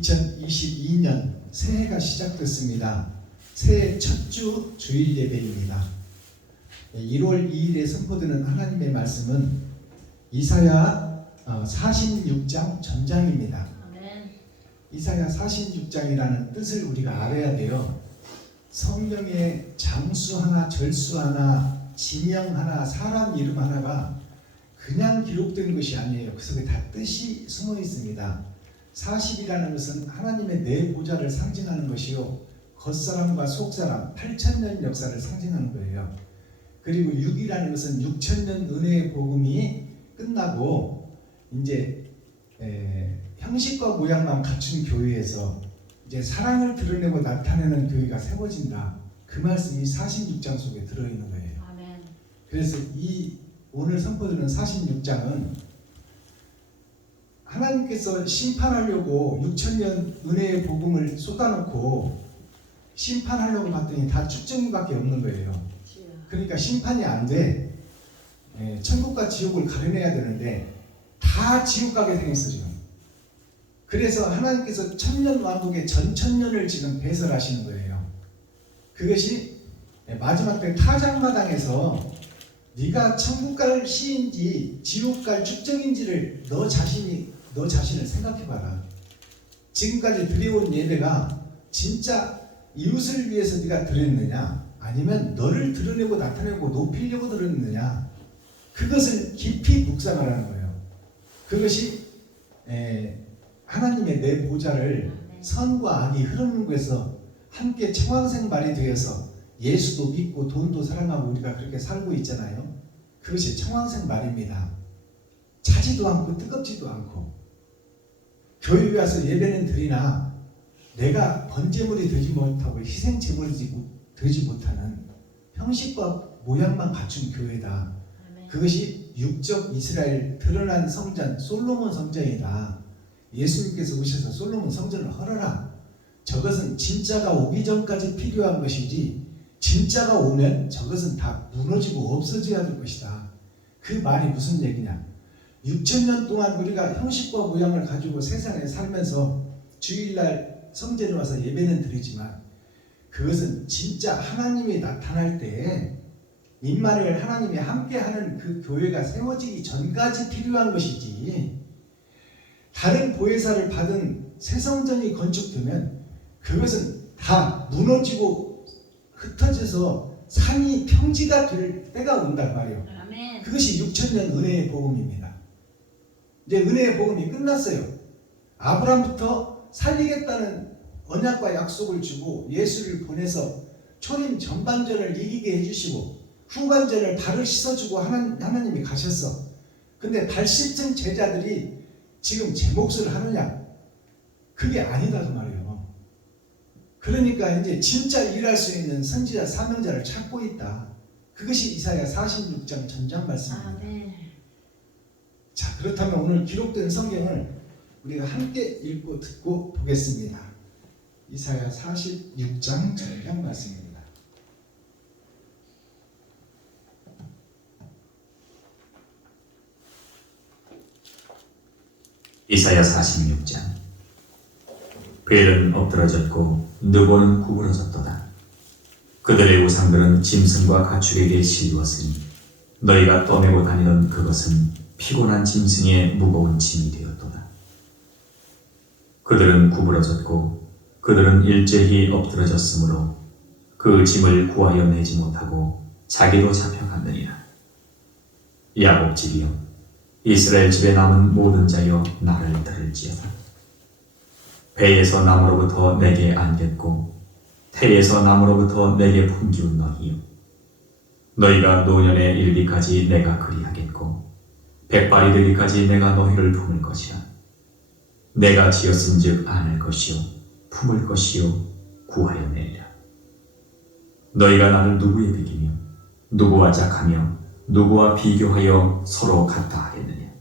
2022년 새해가 시작됐습니다. 새해 첫 주 주일 예배입니다. 1월 2일에 선포되는 하나님의 말씀은 이사야 46장 전장입니다. 이사야 46장이라는 뜻을 우리가 알아야 돼요. 성경에 장수 하나, 절수 하나, 지명 하나, 사람 이름 하나가 그냥 기록된 것이 아니에요. 그 속에 다 뜻이 숨어 있습니다. 40이라는 것은 하나님의 내 보좌를 상징하는 것이요, 겉사람과 속사람 8,000년 역사를 상징하는 거예요. 그리고 6이라는 것은 6,000년 은혜의 복음이 끝나고 이제 형식과 모양만 갖춘 교회에서 이제 사랑을 드러내고 나타내는 교회가 세워진다. 그 말씀이 46장 속에 들어있는 거예요. 아멘. 그래서 이 오늘 선포되는 46장은 하나님께서 심판하려고 6,000년 은혜의 복음을 쏟아놓고 심판하려고 봤더니 다 쭉정이밖에 없는 거예요. 그러니까 심판이 안 돼. 천국과 지옥을 가려내야 되는데 다 지옥 가게 생겼어 지금. 그래서 하나님께서 천년왕국의 전천년을 지금 배설하시는 거예요. 그것이 마지막 때 타작마당에서 네가 천국 갈 시인지 지옥 갈 축적인지를 너 자신을 생각해봐라. 지금까지 드려온 예배가 진짜 이웃을 위해서 네가 드렸느냐, 아니면 너를 드러내고 나타내고 높이려고 드렸느냐, 그것을 깊이 묵상하라는 거예요. 그것이 하나님의 내 보좌를 선과 악이 흐르는 곳에서 함께 청황생 말이 되어서 예수도 믿고 돈도 사랑하고 우리가 그렇게 살고 있잖아요. 그것이 청황생 말입니다. 차지도 않고 뜨겁지도 않고, 교회에 와서 예배는 드리나 내가 번제물이 되지 못하고 희생제물이 되지 못하는 형식과 모양만 갖춘 교회다. 그것이 육적 이스라엘 드러난 성전 솔로몬 성전이다. 예수님께서 오셔서 솔로몬 성전을 헐어라. 저것은 진짜가 오기 전까지 필요한 것이지 진짜가 오면 저것은 다 무너지고 없어져야 될 것이다. 그 말이 무슨 얘기냐? 6,000년 동안 우리가 형식과 모양을 가지고 세상에 살면서 주일날 성전에 와서 예배는 드리지만 그것은 진짜 하나님이 나타날 때 임마누엘 하나님이 함께하는 그 교회가 세워지기 전까지 필요한 것이지, 다른 보혜사를 받은 새 성전이 건축되면 그것은 다 무너지고 흩어져서 산이 평지가 될 때가 온단 말이에요. 아멘. 그것이 6,000년 은혜의 복음입니다. 이제 은혜의 복음이 끝났어요. 아브라함부터 살리겠다는 언약과 약속을 주고 예수를 보내서 초림 전반전을 이기게 해주시고 후반전을 발을 씻어주고 하나님이 가셨어. 근데 발 씻은 제자들이 지금 제 몫을 하느냐? 그게 아니다 그 말이에요. 그러니까 이제 진짜 일할 수 있는 선지자 사명자를 찾고 있다. 그것이 이사야 46장 전장 말씀입니다. 아멘. 자, 그렇다면 오늘 기록된 성경을 우리가 함께 읽고 듣고 보겠습니다. 이사야 46장 전장 말씀입니다. 이사야 46장. 벨은 엎드러졌고 느보는 구부러졌도다. 그들의 우상들은 짐승과 가축에게 실루었으니 너희가 떠매고 다니던 그것은 피곤한 짐승의 무거운 짐이 되었도다. 그들은 구부러졌고 그들은 일제히 엎드러졌으므로 그 짐을 구하여 내지 못하고 자기도 잡혀갔느니라. 야곱 집이여, 이스라엘 집에 남은 모든 자여 나를 들을지어다. 배에서 나무로부터 내게 안겼고 태에서 나무로부터 내게 품기운 너희여, 너희가 노년에 이르기까지 내가 그리하겠고 백발이 되기까지 내가 너희를 품을 것이라. 내가 지었은즉 안을 것이요 품을 것이요 구하여 내리라. 너희가 나를 누구에 비기며 누구와 짝하며 누구와 비교하여 서로 같다 하겠느냐?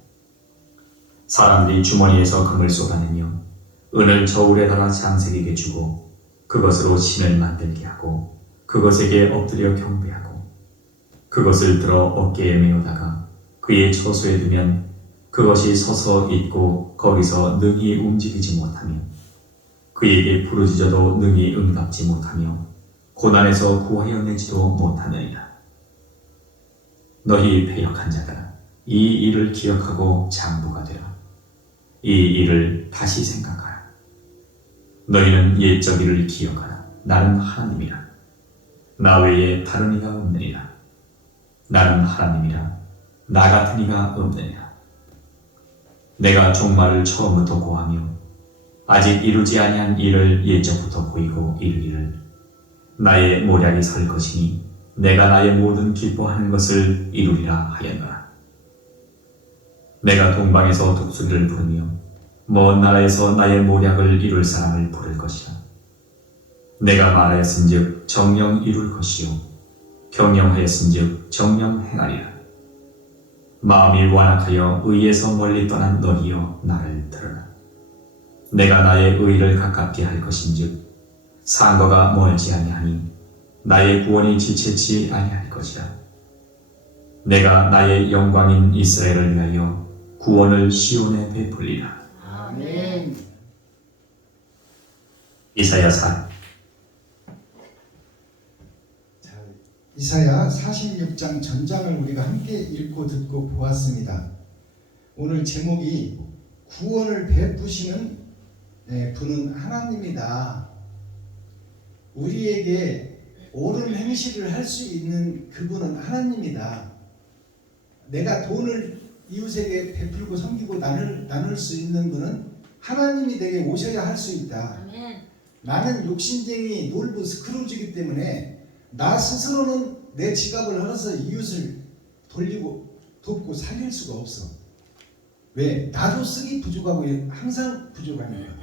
사람들이 주머니에서 금을 쏟아내며 은을 저울에 달아 장색에게 주고 그것으로 신을 만들게 하고 그것에게 엎드려 경배하고 그것을 들어 어깨에 메어다가 그의 처소에 두면 그것이 서서 있고 거기서 능히 움직이지 못하며 그에게 부르짖어도 능히 응답지 못하며 고난에서 구하여 내지도 못하느니라. 너희 패역한 자들아, 이 일을 기억하고 장부가 되라. 이 일을 다시 생각하라. 너희는 옛적 일을 기억하라. 나는 하나님이라. 나 외에 다른 이가 없느니라. 나는 하나님이라. 나 같은 이가 없느니라. 내가 종말을 처음부터 고하며 아직 이루지 아니한 일을 옛적부터 보이고 이르기를 나의 모략이 설 것이니 내가 나의 모든 기뻐하는 것을 이루리라 하였노라. 내가 동방에서 독수리를 부르며 먼 나라에서 나의 모략을 이룰 사람을 부를 것이라. 내가 말하였은즉 정령 이룰 것이요 경영하였은즉 정령 행하리라. 마음이 완악하여 의에서 멀리 떠난 너희여 나를 들으라. 내가 나의 의를 가깝게 할 것인즉 상거가 멀지 아니하니 나의 구원이 지체치 아니할 것이라. 내가 나의 영광인 이스라엘을 위하여 구원을 시온에 베풀리라. 아멘. 이사야 4. 이사야 46장 전장을 우리가 함께 읽고 듣고 보았습니다. 오늘 제목이 구원을 베푸시는 분은 하나님이다. 우리에게 옳은 행실을 할 수 있는 그분은 하나님이다. 내가 돈을 이웃에게 베풀고 섬기고 나눌 수 있는 분은 하나님이 내게 오셔야 할 수 있다. 아멘. 나는 욕심쟁이 놀부 스크루지이기 때문에 나 스스로는 내 지갑을 흘러서 이웃을 돌리고 돕고 살릴 수가 없어. 왜? 나도 쓰기 부족하고 항상 부족하니까.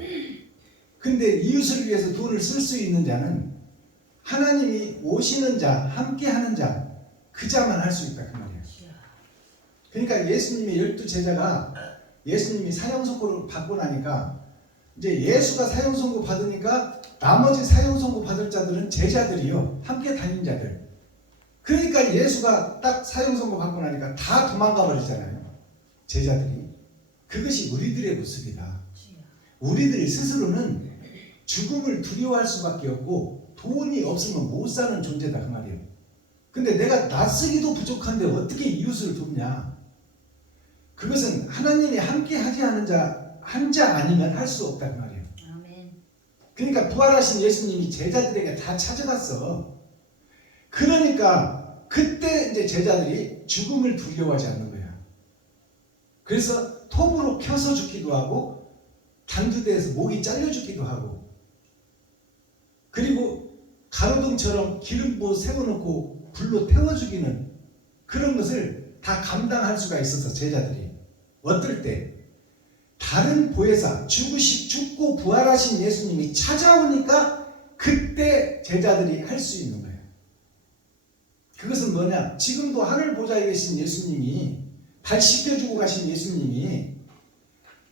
근데 이웃을 위해서 돈을 쓸 수 있는 자는 하나님이 오시는 자, 함께 하는 자, 그 자만 할 수 있다 그 말이야. 그러니까 예수님의 12제자가 예수님이 사형선고를 받고 나니까 이제 예수가 사형선고 받으니까 나머지 사형선고 받을 자들은 제자들이요, 함께 다닌 자들. 그러니까 예수가 딱 사형선고 받고 나니까 다 도망가 버리잖아요, 제자들이. 그것이 우리들의 모습이다. 우리들이 스스로는 죽음을 두려워할 수밖에 없고 돈이 없으면 못 사는 존재다 그 말이에요. 근데 내가 나 쓰기도 부족한데 어떻게 이웃을 돕냐? 그것은 하나님이 함께 하지 않은 자 한 자 아니면 할 수 없다 그 말이에요. 아멘. 그러니까 부활하신 예수님이 제자들에게 다 찾아갔어. 그러니까 그때 이제 제자들이 죽음을 두려워하지 않는 거야. 그래서 톱으로 켜서 죽기도 하고 단두대에서 목이 잘려 죽기도 하고, 그리고 가로등처럼 기름부어 세워놓고 불로 태워 죽이는 그런 것을 다 감당할 수가 있어서 제자들이 어떨 때 다른 보혜사 죽고 부활하신 예수님이 찾아오니까 그때 제자들이 할 수 있는 거예요. 그것은 뭐냐? 지금도 하늘 보좌에 계신 예수님이, 발 씻겨주고 가신 예수님이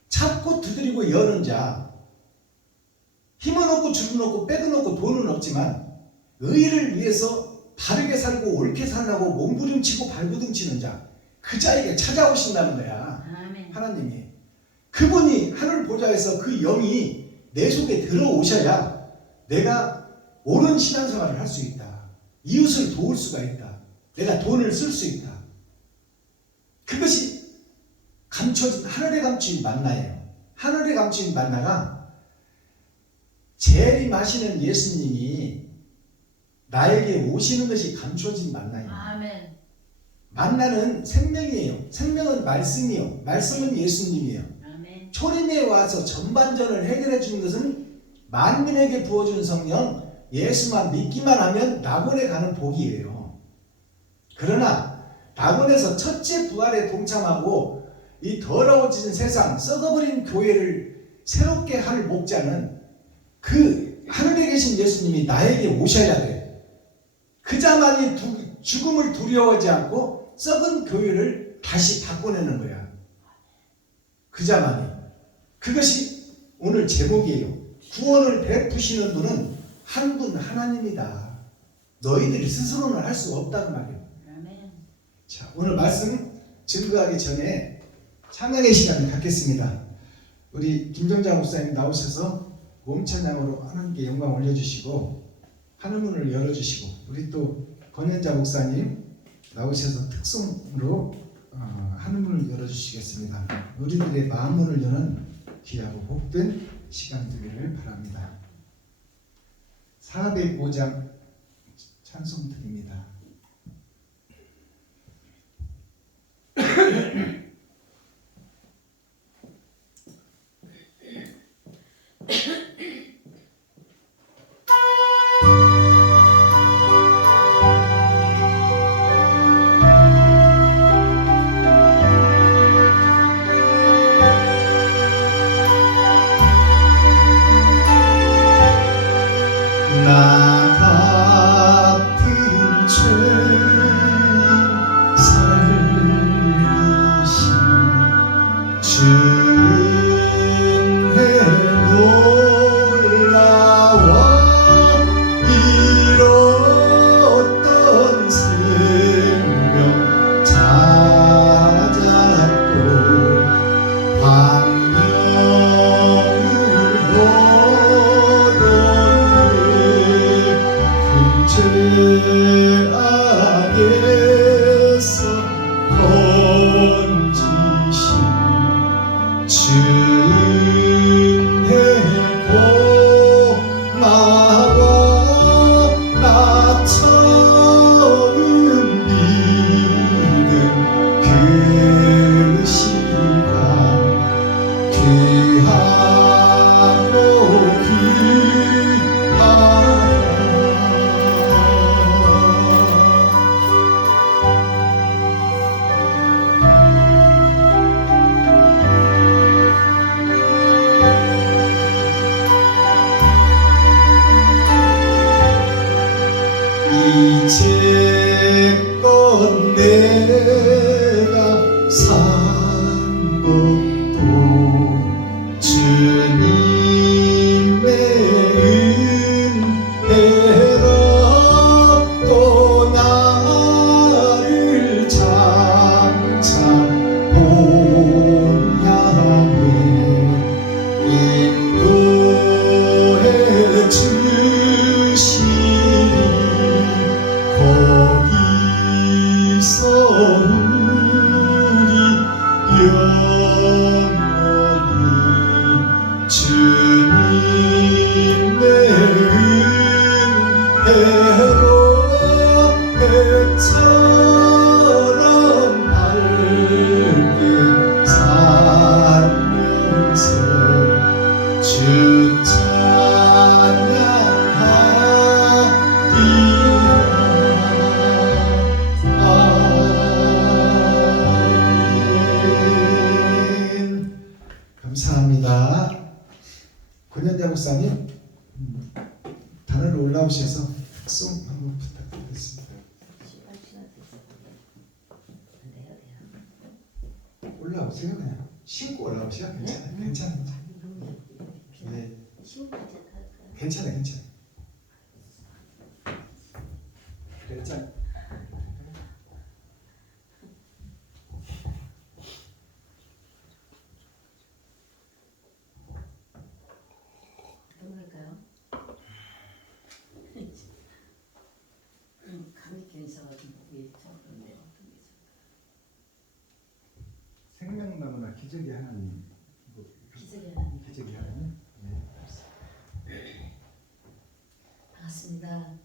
찾고 두드리고 여는 자, 힘은 없고 줄은 없고 백은 없고 돈은 없지만 의를 위해서 바르게 살고 옳게 살라고 몸부림치고 발부둥치는 자, 그 자에게 찾아오신다는 거야. 아멘. 하나님이. 그분이 하늘 보좌에서 그 영이 내 속에 들어오셔야 내가 옳은 신앙생활을 할 수 있다. 이웃을 도울 수가 있다. 내가 돈을 쓸 수 있다. 그것이 감춰진 하늘에 감추인 만나예요. 하늘에 감추인 만나가 재림하시는 예수님이 나에게 오시는 것이 감춰진 만나입니다. 아멘. 만나는 생명이에요. 생명은 말씀이요, 말씀은 예수님이에요. 아멘. 초림에 와서 전반전을 해결해 주는 것은 만민에게 부어준 성령, 예수만 믿기만 하면 낙원에 가는 복이에요. 그러나 낙원에서 첫째 부활에 동참하고 이 더러워진 세상, 썩어버린 교회를 새롭게 할 목자는 그 하늘에 계신 예수님이 나에게 오셔야 돼. 그 자만이 죽음을 두려워하지 않고 썩은 교회를 다시 바꿔내는 거야. 그 자만이. 그것이 오늘 제목이에요. 구원을 베푸시는 분은 한 분 하나님이다. 너희들이 스스로는 할 수 없다는 말이에요. 아멘. 자, 오늘 말씀 증거하기 전에 찬양의 시간을 갖겠습니다. 우리 김정자 목사님 나오셔서 몸찬양으로 하나님께 영광 올려주시고 하늘문을 열어주시고 우리 또 권현자 목사님 나오셔서 특송으로 하늘문을 열어주시겠습니다. 우리들의 마음문을 여는 귀하고 복된 시간 되기를 바랍니다. 405장 찬송 드립니다. 나 같은 죄인 살리신 주의 놀라워 잃었던 생명 찾았고 광명을 죄악에서 건지신 주의 고마워 나 처음 믿은 그 시간 귀하고 이제껏 내가 산 것도 주님의 은혜로 또 나를 장차 본향에 인도해 주시니 거기서 우리 영원히 주님의 은혜로 배처럼 밝게 살면서 주 감사합니다. 권현자 목사님 단으로 올라오셔서 특송 한번 부탁드리겠습니다. 올라오세요. 그냥 신고 올라오셔. 괜찮아요. 괜찮아요. 네. 괜찮아요. 괜찮아요. 괜찮아요. 생명나무나 기적의 하나님, 기적의 하나님, 네, 반갑습니다.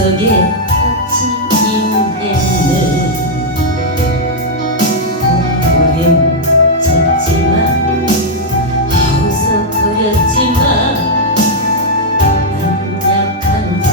속에 같이 임했는 졌지만 하우석거렸지만 난 약한 자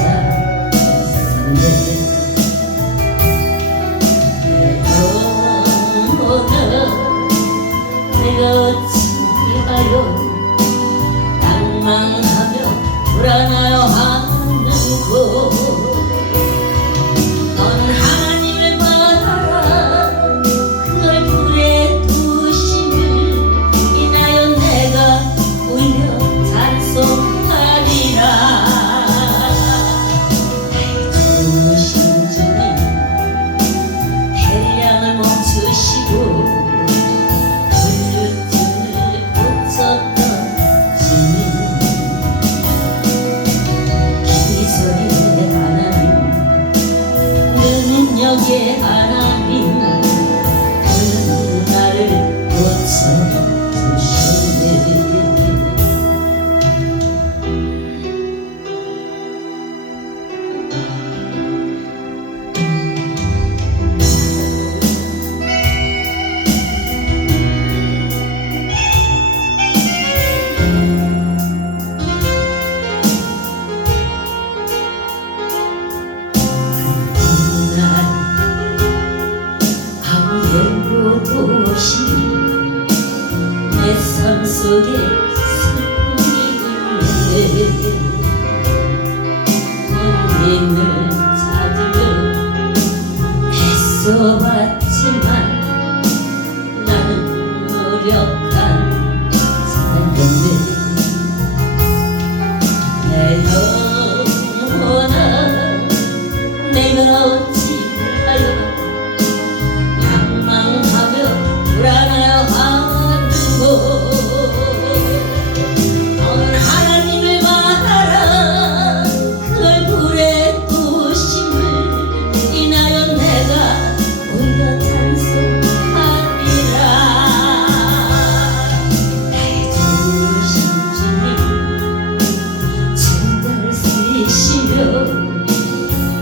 속에 슬픔이 있는데 언니를 찾으려 애써봤지만 나는 무력한 사람들 내 영혼아 내가 어찌하여 방황하며 불안하여 하는고 너는 하나님을 바라라 그 얼굴의 부심을 인하여 내가 오히려 찬송하리라 나의 좋으신 주님 진단을 쓰시며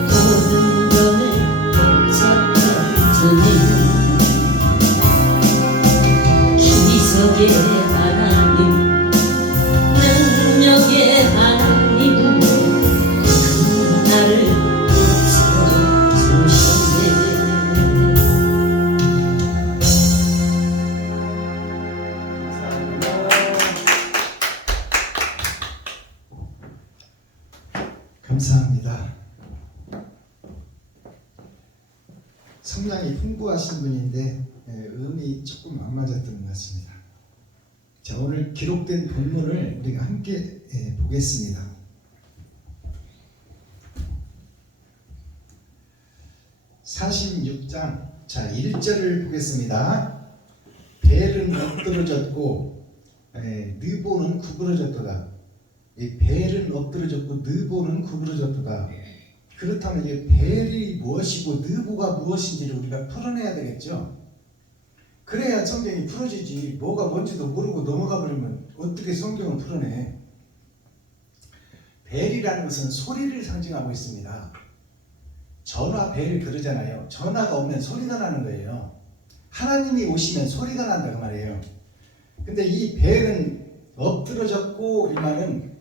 모든 병을 고쳤던 주님 기적의 하나님 능력의 하나님 나를 고쳐주셨네 감사합니다. 성량이 풍부하신 분인데 음이 조금 안 맞았던 것 같습니다. 자, 오늘 기록된 본문을 우리가 함께 보겠습니다. 46장 자 1절을 보겠습니다. 벨은 엎드러졌고 느보는 구부러졌도다. 이 벨은 엎드러졌고 느보는 구부러졌도다. 그렇다면 이 벨이 무엇이고 느보가 무엇인지를 우리가 풀어내야 되겠죠. 그래야 성경이 풀어지지. 뭐가 뭔지도 모르고 넘어가 버리면 어떻게 성경을 풀어내. 벨이라는 것은 소리를 상징하고 있습니다. 전화 벨 그러잖아요. 전화가 오면 소리가 나는 거예요. 하나님이 오시면 소리가 난다 그 말이에요. 근데 이 벨은 엎드러졌고 이 말은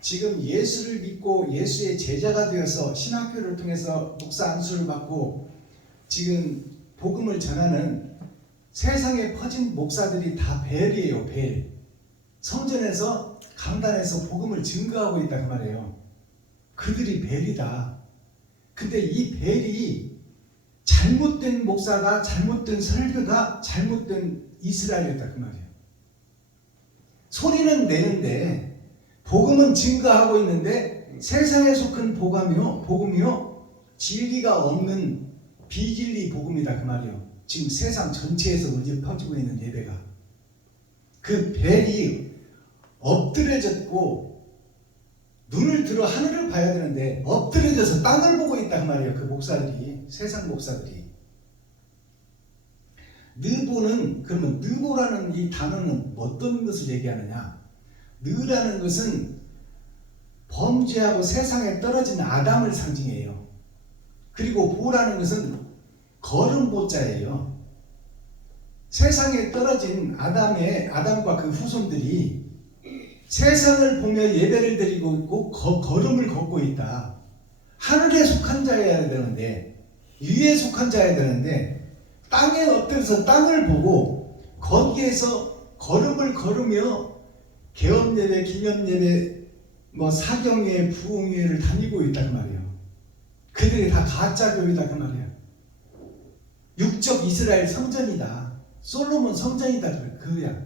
지금 예수를 믿고 예수의 제자가 되어서 신학교를 통해서 목사 안수를 받고 지금 복음을 전하는 세상에 퍼진 목사들이 다 벨이에요. 벨. 성전에서 강단에서 복음을 증거하고 있다 그 말이에요. 그들이 벨이다. 근데 이 벨이 잘못된 목사가, 잘못된 설교가, 잘못된 이스라엘이었다 그 말이에요. 소리는 내는데 복음은 증거하고 있는데 세상에 속한 복음이요 진리가 없는 비진리 복음이다 그 말이에요. 지금 세상 전체에서 이제 퍼지고 있는 예배가 그 벨이 엎드려졌고 눈을 들어 하늘을 봐야 되는데 엎드려져서 땅을 보고 있다 그 말이에요. 그 목사들이, 세상 목사들이. 느보는, 그러면 느보라는 이 단어는 어떤 것을 얘기하느냐? 느라는 것은 범죄하고 세상에 떨어진 아담을 상징해요. 그리고 보라는 것은 걸음보자예요. 세상에 떨어진 아담과 그 후손들이 세상을 보며 예배를 드리고 있고 걸음을 걷고 있다. 하늘에 속한 자여야 되는데, 위에 속한 자여야 되는데 땅에 엎드려서 땅을 보고 거기에서 걸음을 걸으며 개업예배, 기념예배, 사경예, 부흥회를 다니고 있단 말이에요. 그들이 다 가짜 교회다 그 말이에요. 육적 이스라엘 성전이다. 솔로몬 성전이다 그거야.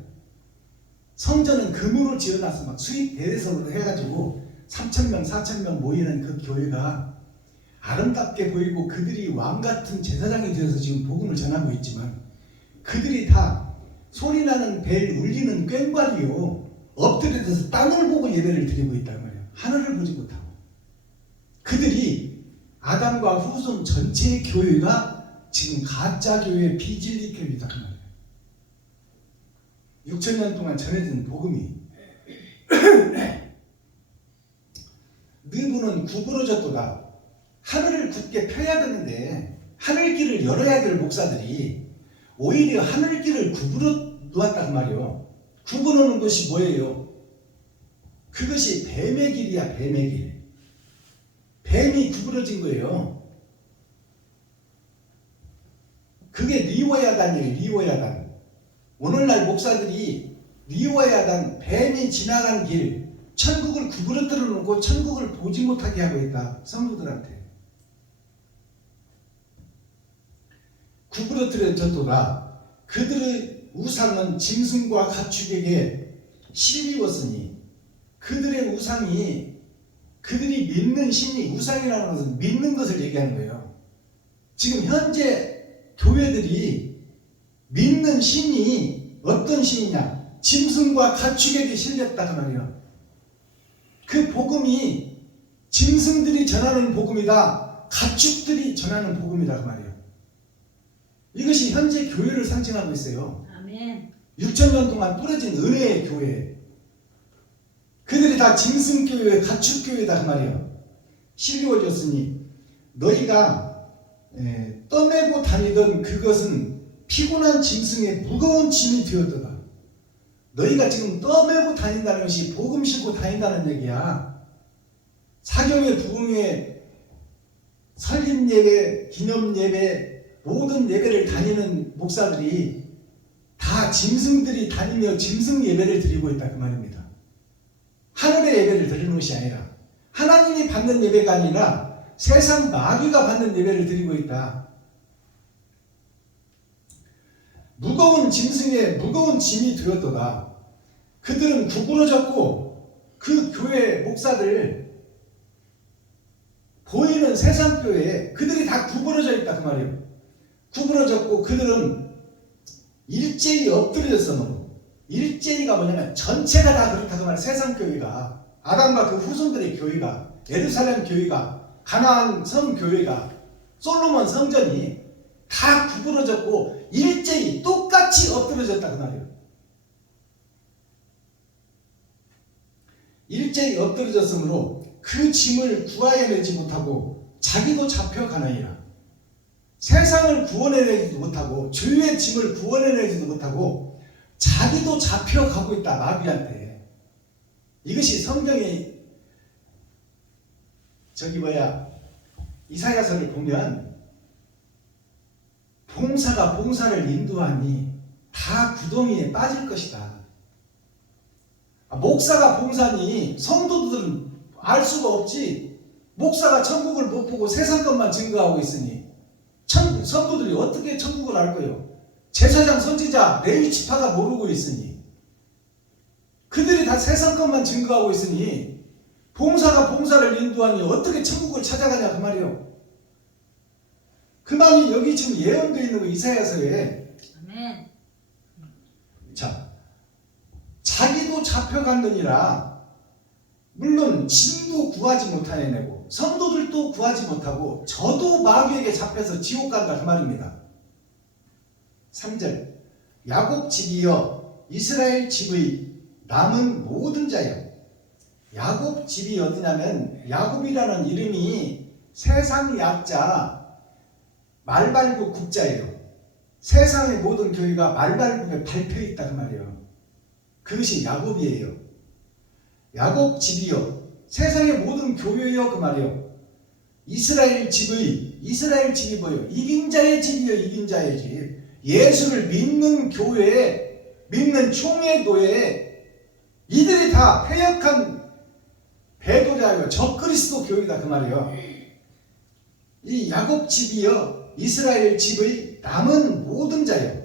성전은 금으로 지어놔서 막 수입 대대석으로 해가지고 3,000명, 4,000명 모이는 그 교회가 아름답게 보이고 그들이 왕같은 제사장이 되어서 지금 복음을 전하고 있지만 그들이 다 소리나는 벨 울리는 꽹과리요 엎드려서 땅을 보고 예배를 드리고 있단 말이에요. 하늘을 보지 못하고. 그들이 아담과 후손 전체의 교회가 지금 가짜 교회, 비진리 교회다 그 말이에요. 6,000년 동안 전해진 복음이 느부는 구부러졌도다. 하늘을 굳게 펴야 되는데 하늘길을 열어야 될 목사들이 오히려 하늘길을 구부러 놓았단 말이에요. 구부러놓은 것이 뭐예요? 그것이 뱀의 길이야. 뱀의 길. 뱀이 구부러진 거예요. 그게 리워야단이에요. 리워야단. 오늘날 목사들이 미워야단 뱀이 지나간 길, 천국을 구부러뜨려 놓고 천국을 보지 못하게 하고 있다. 성도들한테. 구부러뜨려졌도다. 그들의 우상은 짐승과 가축에게 실리웠으니 그들의 우상이 그들이 믿는 신이 우상이라는 것은 믿는 것을 얘기하는 거예요. 지금 현재 교회들이 믿는 신이 어떤 신이냐? 짐승과 가축에게 실렸다 그 말이에요. 그 복음이 짐승들이 전하는 복음이다. 가축들이 전하는 복음이다 그 말이에요. 이것이 현재 교회를 상징하고 있어요. 아멘. 6,000년 동안 뿌려진 은혜의 교회. 그들이 다 짐승교회, 가축교회다 그 말이에요. 실리워졌으니 너희가 떠매고 다니던 그것은 피곤한 짐승의 무거운 짐이 되었도다. 너희가 지금 떠매고 다닌다는 것이 복음 싣고 다닌다는 얘기야. 사경회, 부흥회, 설립예배, 기념예배, 모든 예배를 다니는 목사들이 다 짐승들이 다니며 짐승 예배를 드리고 있다 그 말입니다. 하늘의 예배를 드리는 것이 아니라 하나님이 받는 예배가 아니라 세상 마귀가 받는 예배를 드리고 있다. 무거운 짐승의 무거운 짐이 되었도다. 그들은 구부러졌고 그 교회 목사들 보이는 세상 교회에 그들이 다 구부러져 있다 그 말이에요. 구부러졌고 그들은 일제히 엎드려졌어. 일제히가 뭐냐면 전체가 다 그렇다 그 말이에요. 세상 교회가 아담과 그 후손들의 교회가 예루살렘 교회가 가나안 성 교회가 솔로몬 성전이 다 구부러졌고 일제히 똑같이 엎드려졌다 그 말이에요. 일제히 엎드려졌으므로 그 짐을 구하여내지 못하고 자기도 잡혀가느니라. 세상을 구원해내지도 못하고 주의 짐을 구원해내지도 못하고 자기도 잡혀가고 있다 마귀한테. 이것이 성경의 이사야서를 보면 봉사가 봉사를 인도하니 다 구덩이에 빠질 것이다. 목사가 봉사니 성도들은 알 수가 없지. 목사가 천국을 못 보고 세상 것만 증거하고 있으니 성도들이 어떻게 천국을 알 거예요? 제사장, 선지자, 레위 지파가 모르고 있으니 그들이 다 세상 것만 증거하고 있으니 봉사가 봉사를 인도하니 어떻게 천국을 찾아가냐 그 말이에요. 그 말이 여기 지금 예언되어 있는 거 이사야서에. 아멘. 자, 자기도 잡혀갔느니라. 물론 짐도 구하지 못하여내고 성도들도 구하지 못하고 저도 마귀에게 잡혀서 지옥 간다 그 말입니다. 3절 야곱 집이여 이스라엘 집의 남은 모든 자여. 야곱 집이 어디냐면 야곱이라는 이름이 세상 약자 말발굽 국자예요. 세상의 모든 교회가 말발굽에 밟혀 있다 그 말이에요. 그것이 야곱이에요. 야곱 집이여 세상의 모든 교회여 그 말이에요. 이스라엘 집이 뭐예요? 이긴 자의 집이요. 이긴 자의 집. 예수를 믿는 교회, 믿는 총회 교회, 이들이 다 패역한 배도자요 적그리스도 교회다 그 말이에요. 이 야곱 집이여 이스라엘 집의 남은 모든 자여.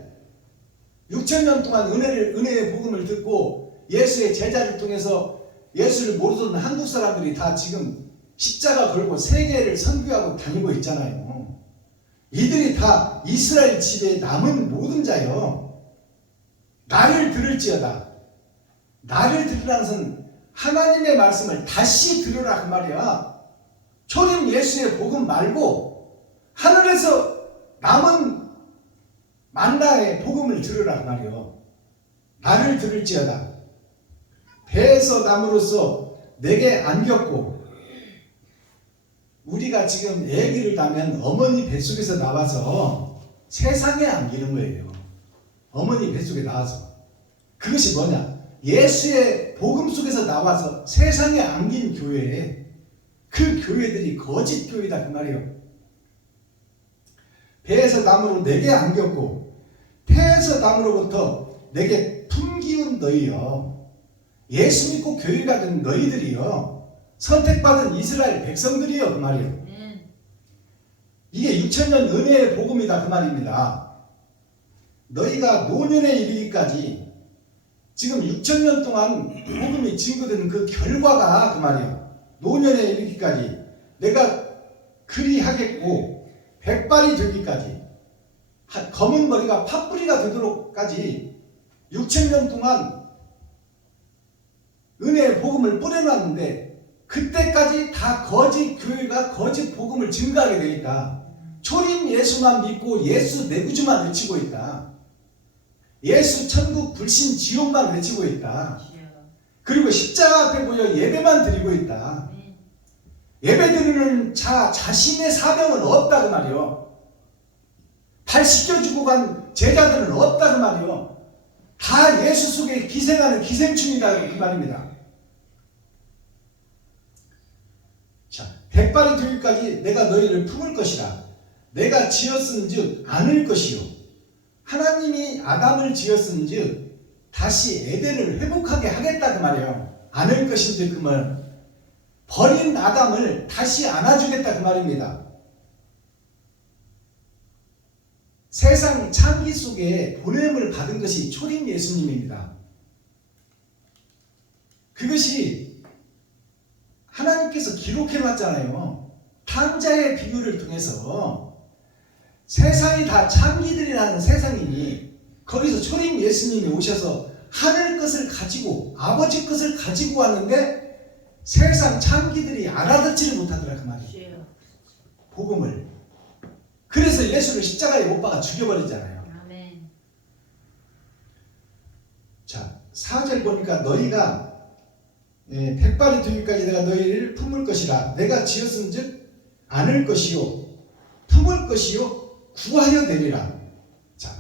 6,000년 동안 은혜의 복음을 듣고 예수의 제자를 통해서 예수를 모르던 한국 사람들이 다 지금 십자가 걸고 세계를 선교하고 다니고 있잖아요. 이들이 다 이스라엘 집에 남은 모든 자여. 나를 들을지어다. 나를 들으라는 것은 하나님의 말씀을 다시 들으라 그 말이야. 초림 예수의 복음 말고 하늘에서 남은 만나의 복음을 들으라 그 말이야. 나를 들을지어다. 배에서 남으로써 내게 안겼고. 우리가 지금 아기를 낳으면 어머니 뱃속에서 나와서 세상에 안기는 거예요. 어머니 뱃속에 나와서. 그것이 뭐냐? 예수의 복음 속에서 나와서 세상에 안긴 교회에 그 교회들이 거짓 교회다 그 말이에요. 배에서 남으로 내게 안겼고 태에서 남으로부터 내게 품기운 지금 너희요, 예수 믿고 교회가 된 너희들이요, 선택받은 이스라엘 백성들이요, 그 말이에요. 이게 6천년 은혜의 복음이다, 그 말입니다. 너희가 노년에 이르기까지 지금 6천년 동안 복음이 증거되는 그 결과가 그 말이에요. 노년에 이르기까지 내가 그리 하겠고 백발이 되기까지, 검은 머리가 팥뿌리가 되도록까지 6천년 동안 은혜의 복음을 뿌려놨는데, 그때까지 다 거짓 교회가 거짓 복음을 증거하게 되니까 초림 예수만 믿고 예수 내 구주만 외치고 있다. 예수 천국 불신 지옥만 외치고 있다. 그리고 십자가 앞에 모여 예배만 드리고 있다. 예배 드리는 자신의 사명은 없다, 그 말이요. 발 씻겨주고 간 제자들은 없다, 그 말이요. 다 예수 속에 기생하는 기생충이다, 그 말입니다. 자, 백발이 되기까지 내가 너희를 품을 것이라. 내가 지었은즉 안을 것이요. 하나님이 아담을 지었은즉 다시 에덴을 회복하게 하겠다, 그 말이에요. 안을 것인즉 그 말, 버린 아담을 다시 안아주겠다, 그 말입니다. 세상 창기 속에 보냄을 받은 것이 초림 예수님입니다. 그것이 하나님께서 기록해놨잖아요. 탕자의 비유를 통해서 세상이 다 창기들이라는 세상이니 거기서 초림 예수님이 오셔서 하늘 것을 가지고 아버지 것을 가지고 왔는데 세상 창기들이 알아듣지를 못하더라, 그 말이에요. 복음을. 그래서 예수를 십자가에 못 박아 죽여버리잖아요. 아멘. 자, 4절 보니까 너희가 백발이 되기까지 내가 너희를 품을 것이라. 내가 지었은즉 안을 것이요 품을 것이요 구하여 내리라. 자,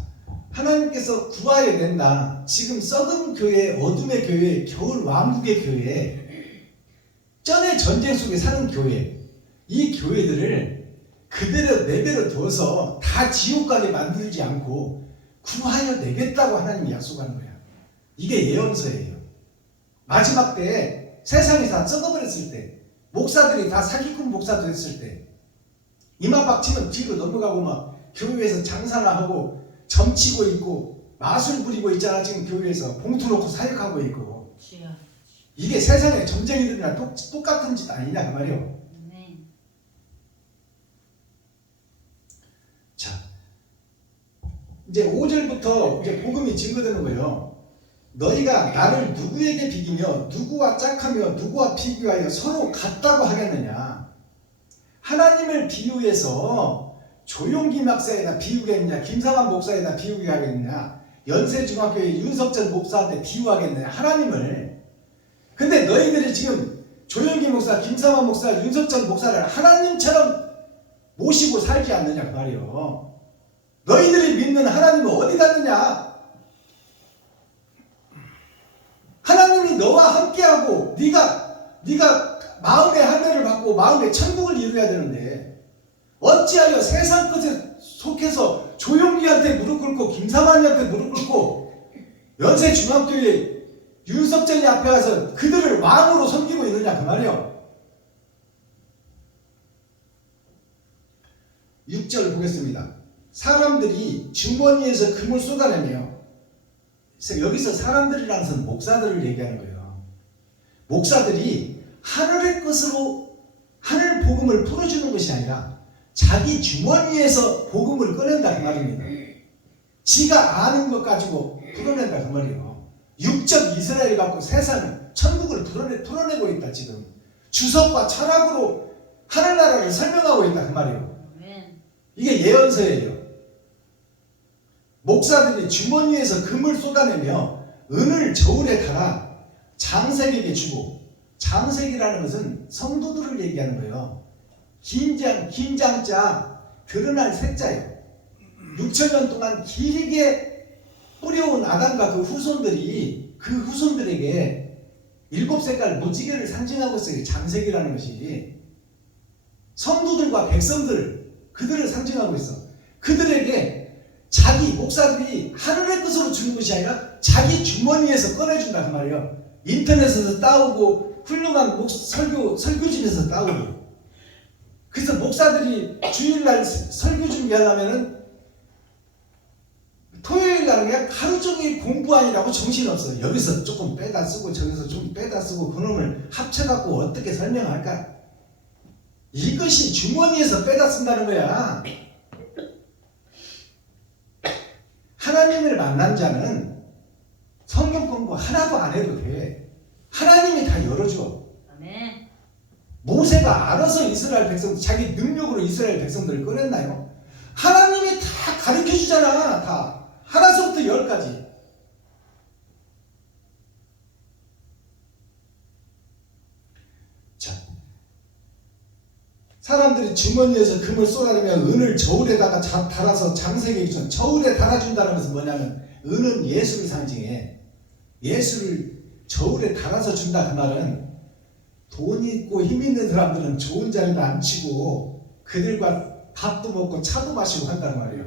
하나님께서 구하여 낸다. 지금 썩은 교회, 어둠의 교회, 겨울 왕국의 교회, 전에 전쟁 속에 사는 교회, 이 교회들을 그대로 내버려 두어서 다 지옥 가게 만들지 않고 구하여 내겠다고 하나님이 약속하는 거야. 이게 예언서예요. 마지막 때에 세상이 다 썩어버렸을 때, 목사들이 다 사기꾼 목사 됐을 때, 이마박 치면 뒤로 넘어가고 막 교회에서 장사나 하고 점치고 있고 마술 부리고 있잖아. 지금 교회에서 봉투 놓고 사역하고 있고. 이게 세상의 점쟁이들이랑 똑같은 짓 아니냐, 그 말이요. 자, 이제 5절부터 이제 복음이 증거되는 거예요. 너희가 나를 누구에게 비기며 누구와 짝하며 누구와 비교하여 서로 같다고 하겠느냐. 하나님을 비유해서 조용기 막사에다 비유겠느냐, 김상환 목사에다 비유하겠느냐, 연세중학교의 윤석전 목사한테 비유하겠느냐, 하나님을. 근데 너희들이 지금 조용기 목사, 김상환 목사, 윤석전 목사를 하나님처럼 모시고 살지 않느냐, 그 말이요. 너희들이 믿는 하나님은 어디 갔느냐? 하나님이 너와 함께하고 네가 마음의 할례를 받고 마음의 천국을 이루어야 되는데, 어찌하여 세상 것에 속해서 조용기한테 무릎 꿇고 김상환이한테 무릎 꿇고 연세중학교의 윤석전이 앞에 가서 그들을 왕으로 섬기고 있느냐, 그 말이요. 6절 보겠습니다. 사람들이 주머니에서 금을 쏟아내며, 여기서 사람들이라는 것은 목사들을 얘기하는 거예요. 목사들이 하늘의 것으로 하늘 복음을 풀어주는 것이 아니라 자기 주머니에서 복음을 꺼낸다, 그 말입니다. 지가 아는 것 가지고 풀어낸다, 그 말이에요. 육적 이스라엘 갖고 세상을, 천국을 풀어내고 있다. 지금 주석과 철학으로 하늘나라를 설명하고 있다, 그 말이에요. 이게 예언서예요. 목사들이 주머니에서 금을 쏟아내며 은을 저울에 달아 장색에게 주고, 장색이라는 것은 성도들을 얘기하는 거예요. 긴장자, 드러날 색자예요. 6천년 동안 길게 뿌려온 아담과 그 후손들에게 7색깔 무지개를 상징하고 있어요. 장색이라는 것이 성도들과 백성들, 그들을 상징하고 있어. 그들에게 자기 목사들이 하늘의 것으로 주는 것이 아니라 자기 주머니에서 꺼내준다 그 말이에요. 인터넷에서 따오고 훌륭한 설교집에서 따오고. 그래서 목사들이 주일날 설교 준비하려면은 토요일날 그냥 하루 종일 공부하느라고 정신없어요. 여기서 조금 빼다 쓰고 저기서 좀 빼다 쓰고 그놈을 합쳐갖고 어떻게 설명할까? 이것이 주머니에서 빼다 쓴다는 거야. 하나님을 만난 자는 성경 공부 하나도 안 해도 돼. 하나님이 다 열어줘. 아멘. 모세가 알아서 이스라엘 백성, 자기 능력으로 이스라엘 백성들을 꺼냈나요? 하나님이 다 가르쳐 주잖아. 다. 하나서부터 열까지. 자, 사람들이 주머니에서 금을 쏟아내면 은을 저울에다가 달아서 장세기 전 저울에 달아준다는 것은 뭐냐면 은은 예수를 상징해. 예수를 저울에 달아서 준다 그 말은 돈 있고 힘 있는 사람들은 좋은 자리도 안 치고 그들과 밥도 먹고 차도 마시고 한단 말이에요.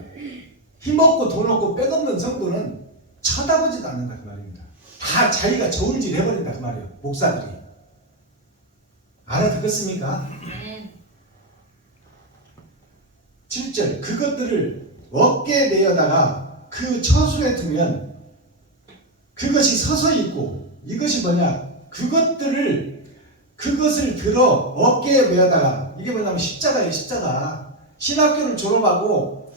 힘없고 돈 없고 백없는 성도는 쳐다보지도 않는다 그 말입니다. 다 자기가 저울질 해버린다 그 말이에요. 목사들이. 알아듣겠습니까? 아멘. 7절 그것들을 어깨에 내어다가 그 처소에 두면 그것이 서서 있고 이것이 뭐냐? 그것을 들어 어깨에 메어다가 이게 뭐냐면 십자가예요. 십자가. 신학교를 졸업하고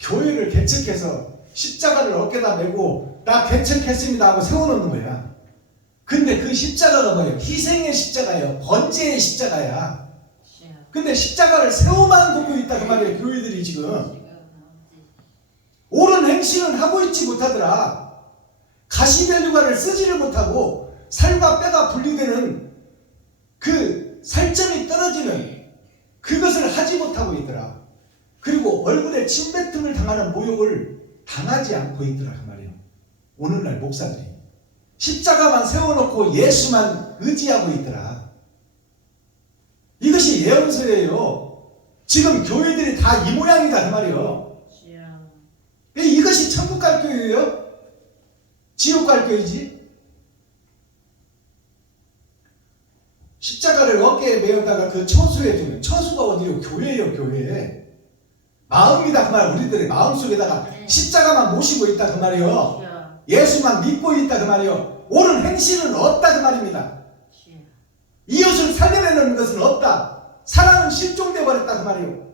교회를 개척해서 십자가를 어깨에다 메고 나 개척했습니다 하고 세워놓는 거야. 근데 그 십자가가 뭐예요? 희생의 십자가예요. 번제의 십자가야. 근데 십자가를 세워만 놓고 있다 그 말이에요. 교회들이 지금. 옳은 행실은 하고 있지 못하더라. 가시면류관을 쓰지를 못하고 살과 뼈가 분리되는 그 살점이 떨어지는 그것을 하지 못하고 있더라. 그리고 얼굴에 침뱉음을 당하는 모욕을 당하지 않고 있더라 그 말이에요. 오늘날 목사들이 십자가만 세워놓고 예수만 의지하고 있더라. 이것이 예언서예요. 지금 교회들이 다 이 모양이다 그 말이에요. 이것이 천국 갈 교회예요? 지옥 갈 교회지? 십자가를 어깨에 메었다가 그 처수에 두면 처수가 어디요? 교회예요. 교회. 마음이다 그 말. 우리들의 마음속에다가 십자가만 모시고 있다 그 말이요. 예수만 믿고 있다 그 말이요. 옳은 행실은 없다 그 말입니다. 이웃을 살려내는 것은 없다. 사랑은 실종되어 버렸다 그 말이요.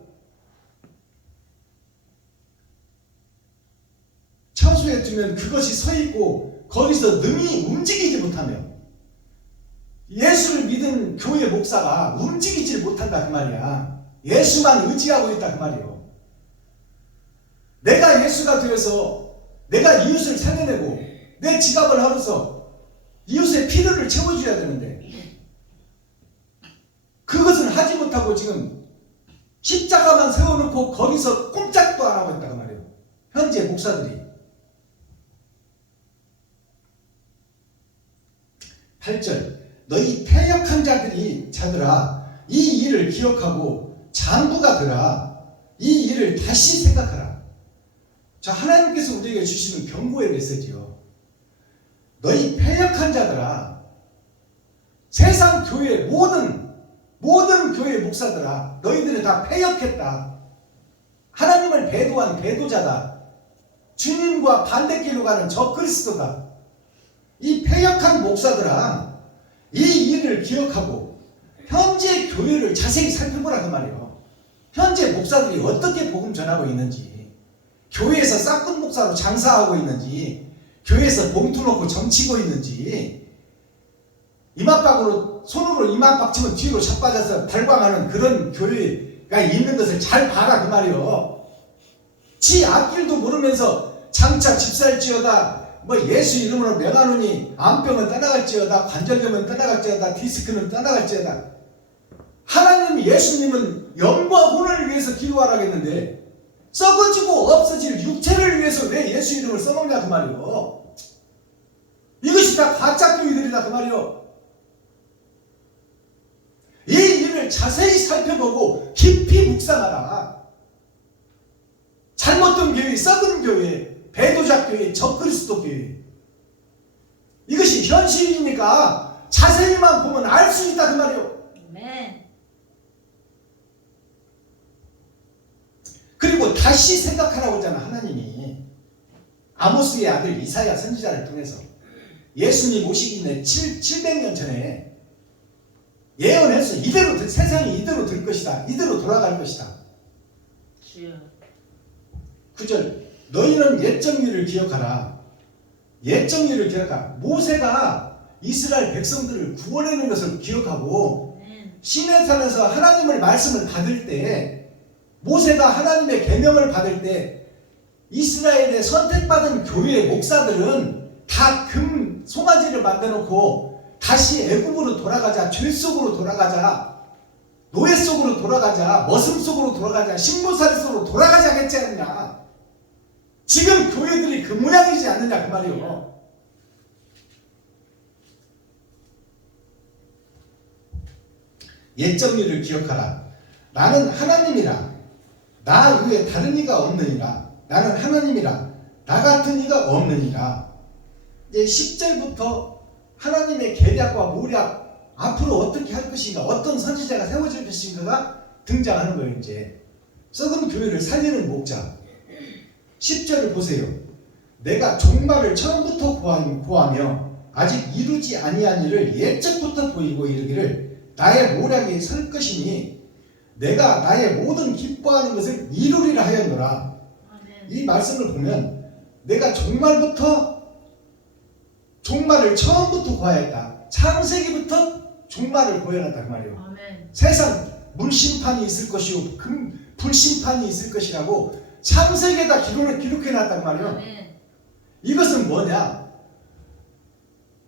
처수에 두면 그것이 서 있고 거기서 능히 움직이지 못하며 예수를 믿은 교회 목사가 움직이지 못한다 그 말이야. 예수만 의지하고 있다 그 말이요. 내가 예수가 되어서 내가 이웃을 살려내고 내 지갑을 하면서 이웃의 필요를 채워줘야 되는데 그것은 하지 못하고 지금 십자가만 세워놓고 거기서 꼼짝도 안 하고 있다 그 말이에요. 현재 목사들이. 8절 너희 패역한 자들아 이 일을 기억하고 장부가 되라. 이 일을 다시 생각하라. 자, 하나님께서 우리에게 주시는 경고의 메시지요. 너희 패역한 자들아, 세상 교회 모든 교회 목사들아, 너희들은 다 패역했다. 하나님을 배도한 배도자다. 주님과 반대길로 가는 적그리스도다. 이 패역한 목사들아, 이 일을 기억하고 현재 교회를 자세히 살펴보라 그 말이에요. 현재 목사들이 어떻게 복음 전하고 있는지, 교회에서 싹군 목사로 장사하고 있는지, 교회에서 봉투 놓고 점치고 있는지, 이마박으로 손으로 이마박 치면 뒤로 자빠져서 발광하는 그런 교회가 있는 것을 잘 봐라 그 말이에요. 지 앞길도 모르면서 장차 집살지어다, 뭐 예수 이름으로 명하노니 암병은 떠나갈지어다, 관절염은 떠나갈지어다, 디스크는 떠나갈지어다. 하나님 예수님은 영과 혼을 위해서 기도하라고 했는데 썩어지고 없어질 육체를 위해서 왜 예수 이름을 써먹냐 그 말이요. 이것이 다 가짜 교회들이다 그 말이요. 이 일을 자세히 살펴보고 깊이 묵상하라. 잘못된 교회, 썩은 교회, 배도자 교회, 적그리스도 교회, 현실이니까 자세히만 보면 알 수 있다 그 말이에요. 아멘. 그리고 다시 생각하라고 했잖아. 하나님이 아모스의 아들 이사야 선지자를 통해서 예수님 오시기 전에 700년 전에 예언했어. 이대로 세상이 이대로 될 것이다. 이대로 돌아갈 것이다. 주여. 9절 너희는 옛 정리를 기억하라. 옛 정리를 기억하라. 모세가 이스라엘 백성들을 구원하는 것을 기억하고 시내산에서 하나님의 말씀을 받을 때 모세가 하나님의 계명을 받을 때 이스라엘의 선택받은 교회의 목사들은 다 금 송아지를 만들어놓고 다시 애굽으로 돌아가자, 죄 속으로 돌아가자, 노예 속으로 돌아가자, 머슴 속으로 돌아가자, 신부살이 속으로 돌아가자 하겠지 않느냐. 지금 교회들이 그 모양이지 않느냐 그 말이요. 옛 정리를 기억하라. 나는 하나님이라. 나 외에 다른 이가 없느니라. 나는 하나님이라. 나 같은 이가 없느니라. 이제 10절부터 하나님의 계략과 모략, 앞으로 어떻게 할 것인가, 어떤 선지자가 세워질 것인가가 등장하는 거예요. 이제 썩은 교회를 살리는 목자. 10절을 보세요. 내가 종말을 처음부터 고하며 아직 이루지 아니한 일을 옛적부터 보이고 이르기를 나의 모략이 설 것이니 내가 나의 모든 기뻐하는 것을 이루리라 하였노라. 이 말씀을 보면 내가 종말을 처음부터 고하였다. 창세기부터 종말을 고해놨다 그 말이에요. 아멘. 세상 물심판이 있을 것이요 불심판이 있을 것이라고 창세기에다 기록해놨단 말이에요. 아멘. 이것은 뭐냐?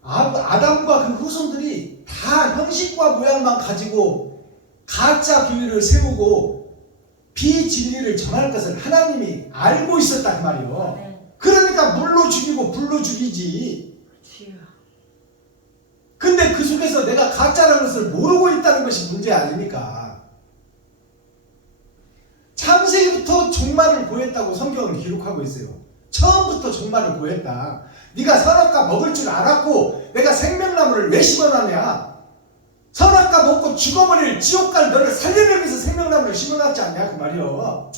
아담과 그 후손들이 다 형식과 모양만 가지고 가짜 교회를 세우고 비진리를 정할 것을 하나님이 알고 있었다 그 말이에요. 아멘. 그러니까 물로 죽이고 불로 죽이지. 주여. 근데 그 속에서 내가 가짜라는 것을 모르고 있다는 것이 문제 아닙니까? 창세기부터 종말을 고했다고 성경은 기록하고 있어요. 처음부터 종말을 고했다. 네가 선악과 먹을 줄 알았고 내가 생명나무를 왜 심어놨냐? 선악과 먹고 죽어버릴 지옥 갈 너를 살리기 위해서 생명나무를 심어놨지 않냐 그 말이요.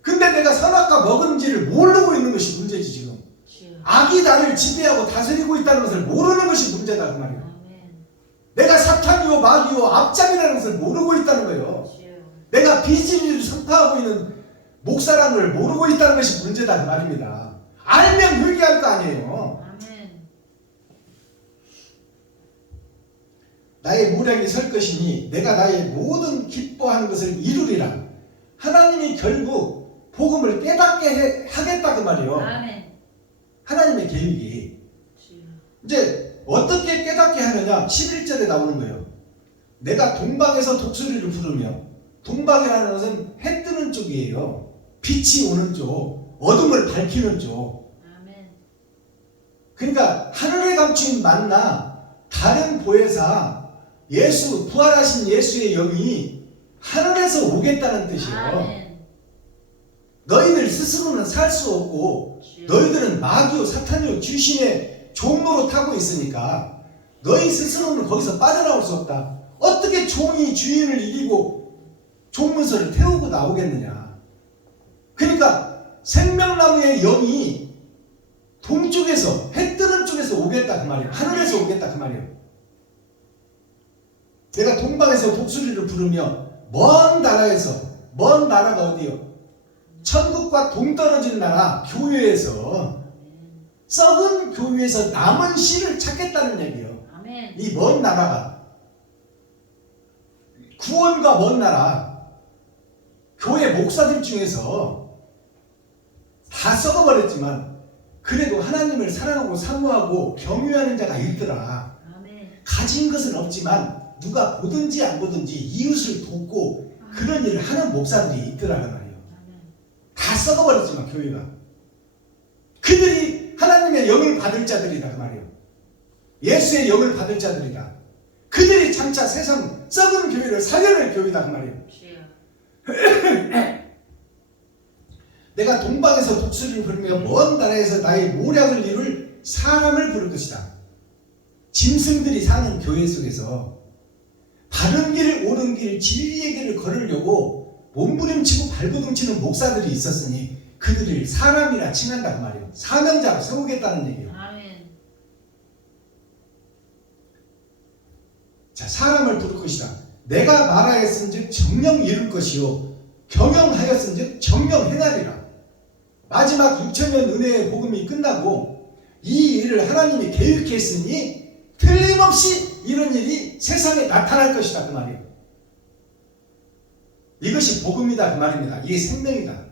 근데 내가 선악과 먹은지를 모르고 있는 것이 문제지 지금. 주여. 악이 나를 지배하고 다스리고 있다는 것을 모르는 것이 문제다 그 말이에요. 아멘. 내가 사탄이요 마귀요 앞잡이라는 것을 모르고 있다는 거예요. 주여. 내가 비진리를 선포하고 있는 목사라는 걸 모르고 있다는 것이 문제다 그 말입니다. 알면 회개할 거 아니에요. 아멘. 나의 모략이 설 것이니 내가 나의 모든 기뻐하는 것을 이루리라. 하나님이 결국 복음을 깨닫게 하겠다 그 말이에요. 아멘. 하나님의 계획이. 주여. 이제 어떻게 깨닫게 하느냐 11절에 나오는 거예요. 내가 동방에서 독수리를 부르며, 동방이라는 것은 해 뜨는 쪽이에요. 빛이 오는 쪽, 어둠을 밝히는 쪽. 아멘. 그러니까 하늘에 감춘 만나 다른 보혜사 예수, 부활하신 예수의 영이 하늘에서 오겠다는 뜻이에요. 아멘. 너희들 스스로는 살 수 없고 주여. 너희들은 마귀요 사탄이요 귀신의 종로로 타고 있으니까 너희 스스로는 거기서 빠져나올 수 없다. 어떻게 종이 주인을 이기고 종문서를 태우고 나오겠느냐. 그러니까 생명나무의 영이 동쪽에서 해 뜨는 쪽에서 오겠다 그 말이에요. 하늘에서 오겠다 그 말이에요. 내가 동방에서 독수리를 부르며 먼 나라가 어디요? 천국과 동떨어진 나라 교회에서 썩은 교회에서 남은 씨를 찾겠다는 얘기예요. 아멘. 이 먼 나라가 구원과 먼 나라 교회 목사들 중에서 다 썩어버렸지만 그래도 하나님을 사랑하고 사모하고 경유하는 자가 있더라. 아멘. 가진 것은 없지만 누가 보든지 안 보든지 이웃을 돕고 그런 일을 하는 목사들이 있더라는 말이에요. 아멘. 다 썩어버렸지만 교회가 그들이 하나님의 영을 받을 자들이다 그 말이에요. 예수의 영을 받을 자들이다. 그들이 장차 세상 썩은 교회를 살려낼 교회다 그 말이에요. 주여. 내가 동방에서 독수리를 부르며 먼 나라에서 나의 모략을 이룰 사람을 부를 것이다. 짐승들이 사는 교회 속에서 바른 길, 옳은 길, 진리의 길을 걸으려고 몸부림치고 발버둥치는 목사들이 있었으니 그들을 사람이라 칭한다 그 말이에요. 사명자로 세우겠다는 얘기예요. 아멘. 자, 사람을 부를 것이다. 내가 말하였은즉 정령 이룰 것이요 경영하였은즉 정령 행하리라. 마지막 6천년 은혜의 복음이 끝나고 이 일을 하나님이 계획해 했으니 틀림없이 이런 일이 세상에 나타날 것이다 그 말이에요. 이것이 복음이다 그 말입니다. 이게 생명이다.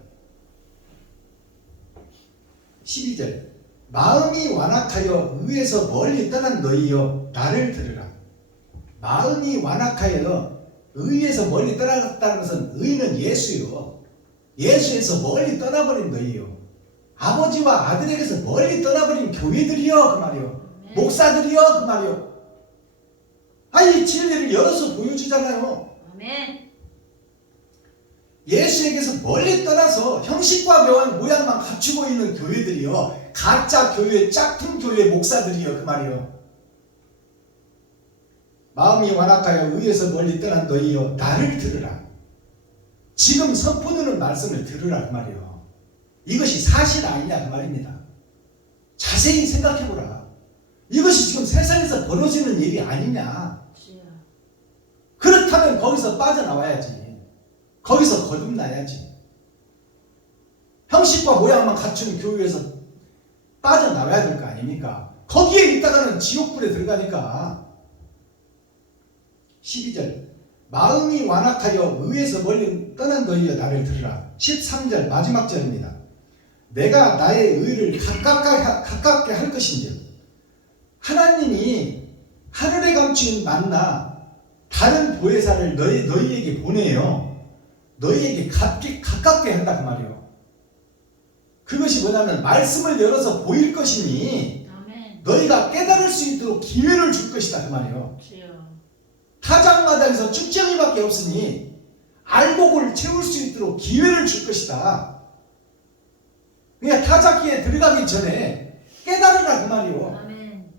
12절 마음이 완악하여 의에서 멀리 떠난 너희여 나를 들으라. 마음이 완악하여 의에서 멀리 떠났다는 것은 의는 예수요. 예수에서 멀리 떠나버린 너희요. 아버지와 아들에게서 멀리 떠나버린 교회들이요 그 말이요. 목사들이요 그 말이요. 아니 진리를 열어서 보여주잖아요. 아멘. 예수에게서 멀리 떠나서 형식과 묘한 모양만 갖추고 있는 교회들이요. 가짜 교회, 짝퉁 교회 목사들이요 그 말이요. 마음이 완악하여 의에서 멀리 떠난 너희여 나를 들으라. 지금 선포되는 말씀을 들으라 그 말이요. 이것이 사실 아니냐 그 말입니다. 자세히 생각해보라. 이것이 지금 세상에서 벌어지는 일이 아니냐. 주여. 그렇다면 거기서 빠져나와야지. 거기서 거듭나야지. 형식과 모양만 갖춘 교회에서 빠져나와야 될 거 아닙니까? 거기에 있다가는 지옥불에 들어가니까. 12절 마음이 완악하여 의에서 멀리 떠난 너희여 나를 들으라. 13절 마지막 절입니다. 내가 나의 의를 가깝게 할 것인지. 하나님이 하늘에 감춘 만나 다른 보혜사를 너희에게 보내요. 너희에게 가깝게 한다 그 말이에요. 그것이 뭐냐면 말씀을 열어서 보일 것이니 아멘. 너희가 깨달을 수 있도록 기회를 줄 것이다 그 말이에요. 주여. 타작마당에서 쭉정이밖에 없으니 알곡을 채울 수 있도록 기회를 줄 것이다. 그러니까 타작기에 들어가기 전에 깨달으라 그 말이에요. 아멘.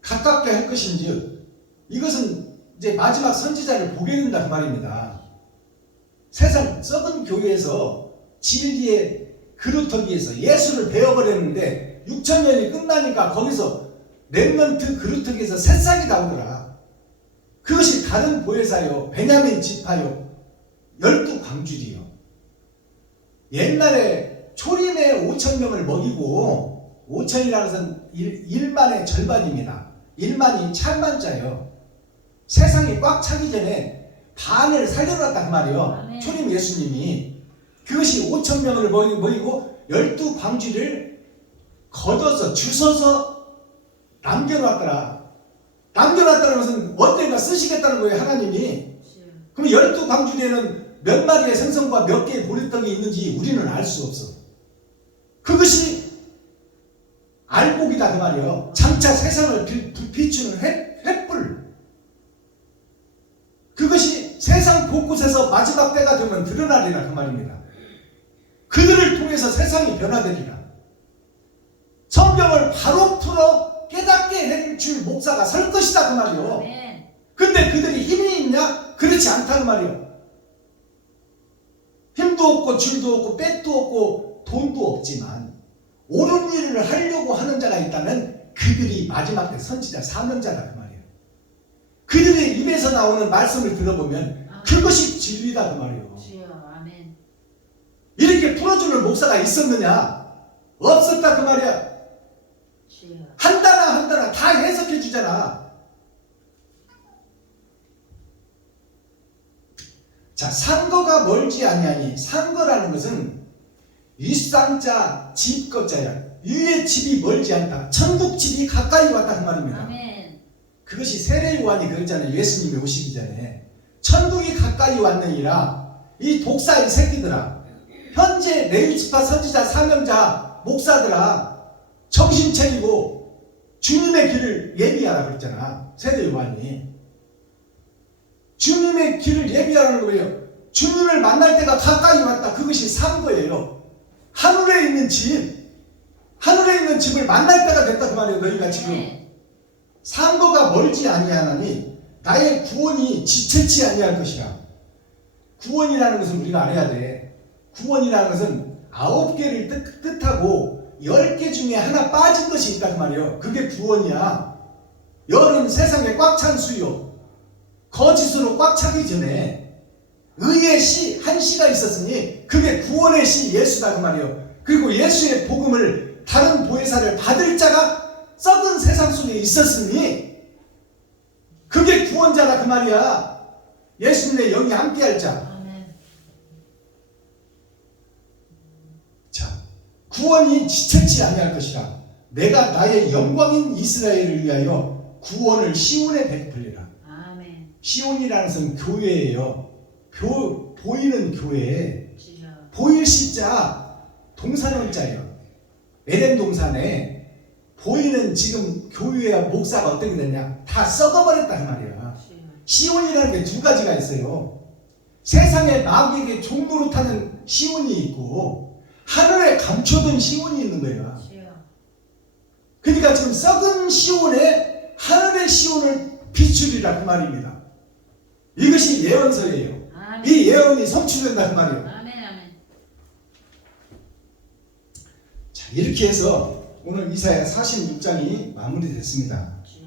가깝게 할 것인지 이것은 이제 마지막 선지자를 보게 된다 그 말입니다. 세상 썩은 교회에서 진리의 그루터기에서 예수를 베어버렸는데 6천년이 끝나니까 거기서 렘넌트 그루터기에서 새싹이 나오더라. 그것이 다른 보혜사요 베냐민 지파요 12광줄이요. 옛날에 초림에 5,000명을 먹이고 5천이라는 것은 1만의 절반입니다. 1만이 찰만자예요. 세상이 꽉 차기 전에 반을 살려놨단 말이에요. 아멘. 초림 예수님이. 그것이 5,000명을 먹이고 12광주를 걷어서 주워서 남겨놨더라. 남겨놨다는 것은 어떤가 쓰시겠다는 거예요 하나님이. 주여. 그럼 12광주에는 몇 마리의 생선과 몇 개의 보리떡이 있는지 우리는 알 수 없어. 그것이 알곡이다 그 말이에요. 장차 세상을 비추는 횃불. 그것이 세상 곳곳에서 마지막 때가 되면 드러나리라 그 말입니다. 그들을 통해서 세상이 변화되리라. 성경을 바로 풀어 깨닫게 해줄 목사가 설 것이다 그 말이에요. 아멘. 근데 그들이 힘이 있냐? 그렇지 않다 그 말이에요. 힘도 없고 줄도 없고 백도 없고 돈도 없지만 옳은 일을 하려고 하는 자가 있다면 그들이 마지막 때 선지자 사명자다 그 말이에요. 그들의 입에서 나오는 말씀을 들어보면 그것이 진리다 그 말이에요. 주여. 아멘. 이렇게 풀어주는 목사가 있었느냐? 없었다 그 말이야. 주여. 한 단어 다 해석해 주잖아. 자, 상거가 멀지 아니하니. 상거라는 것은 윗상자 집거자야. 위의 집이 멀지 않다. 천국 집이 가까이 왔다 그 말입니다. 아멘. 그것이 세례 요한이 그랬잖아요. 예수님이 오시기 전에 천국이 가까이 왔느니라. 이 독사의 새끼들아, 현재 레위지파 선지자 사명자 목사들아, 정신 차리고 주님의 길을 예비하라 그랬잖아. 세례 요한이 주님의 길을 예비하라는 거예요. 주님을 만날 때가 가까이 왔다. 그것이 산 거예요. 하늘에 있는 집, 하늘에 있는 집을 만날 때가 됐다 그 말이에요. 너희가 지금 아멘. 상거가 멀지 아니하나니 나의 구원이 지체치 아니할 것이라. 구원이라는 것은 우리가 알아야 돼. 구원이라는 것은 9개를 뜻하고 10개 중에 하나 빠진 것이 있다 그 말이에요. 그게 구원이야. 열은 세상에 꽉 찬 수요. 거짓으로 꽉 차기 전에 의의 씨, 한 씨가 있었으니 그게 구원의 씨 예수다 그 말이에요. 그리고 예수의 복음을 다른 보혜사를 받을 자가 썩은 세상 속에 있었으니 그게 구원자다 그 말이야. 예수님의 영이 함께할 자. 아멘. 자, 구원이 지체치 아니할 것이라. 내가 나의 영광인 이스라엘을 위하여 구원을 시온에 베풀리라. 아멘. 시온이라는 것은 교회예요. 보이는 교회. 주여. 보일 시자 동산원자예요. 에덴 동산에 보이는 지금 교회와 목사가 어떻게 됐냐? 다 썩어버렸다 그 말이야. 주여. 시온이라는 게 두 가지가 있어요. 세상에 마귀에게 종노릇하는 시온이 있고 하늘에 감춰둔 시온이 있는 거예요. 주여. 그러니까 지금 썩은 시온에 하늘의 시온을 비추리라 그 말입니다. 이것이 예언서예요. 아멘. 이 예언이 성취된다 그 말이에요. 아멘. 아멘. 자, 이렇게 해서 오늘 이사야 46장이 마무리됐습니다. 주여.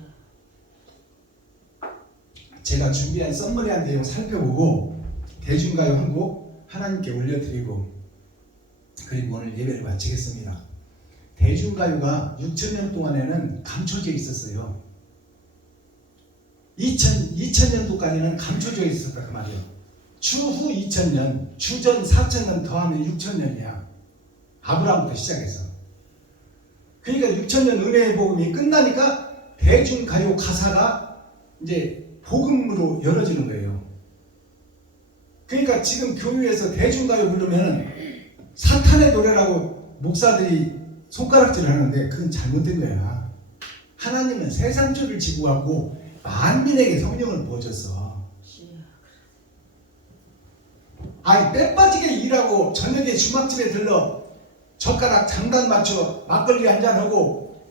제가 준비한 썸머리한 내용 살펴보고 대중가요 한 곡 하나님께 올려드리고 그리고 오늘 예배를 마치겠습니다. 대중가요가 6,000년 동안에는 감춰져 있었어요. 2000년도까지는 감춰져 있었다 그 말이에요. 추후 2000년, 주전 4000년 더하면 6000년이야. 아브라함부터 시작해서. 그러니까 6000년 은혜의 복음이 끝나니까 대중가요 가사가 이제 복음으로 열어지는 거예요. 그러니까 지금 교회에서 대중가요 부르면 사탄의 노래라고 목사들이 손가락질을 하는데 그건 잘못된 거야. 하나님은 세상 죄를 지고 갖고 만민에게 성령을 부어줬어. 주여. 아이 때 빠지게 일하고 저녁에 주막집에 들러 젓가락 장단 맞춰 막걸리 한잔하고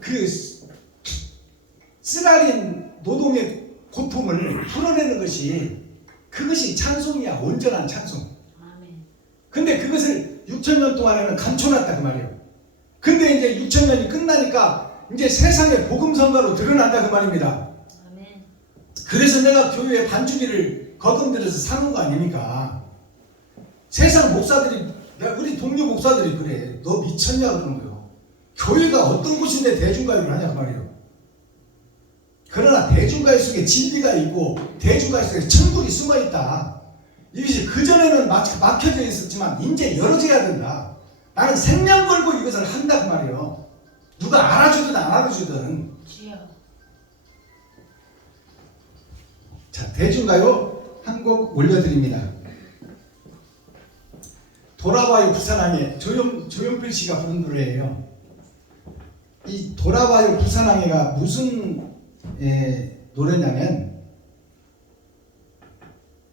그 쓰라린 노동의 고통을 풀어내는 것이 그것이 찬송이야. 온전한 찬송. 아멘. 근데 그것을 6,000년 동안에는 감춰놨다 그 말이에요. 근데 이제 6,000년이 끝나니까 이제 세상의 복음 선가로 드러난다 그 말입니다. 아멘. 그래서 내가 교회에 반주기를 거금 들여서 사는 거 아닙니까? 세상 목사들이, 우리 동료 목사들이 그래. 너 미쳤냐 그러는 거예요. 교회가 어떤 곳인데 대중가요를 하냐 그 말이에요. 그러나 대중가요 속에 진리가 있고 대중가요 속에 천국이 숨어있다. 이것이 그전에는 막혀져 있었지만 이제 열어져야 된다. 나는 생명 걸고 이것을 한다 그 말이에요. 누가 알아주든 안 알아주든. 주여. 자, 대중가요 한 곡 올려드립니다. 돌아와요 부산항해. 조용필 씨가 부른 노래예요. 이 돌아와요 부산항해가 무슨 노래냐면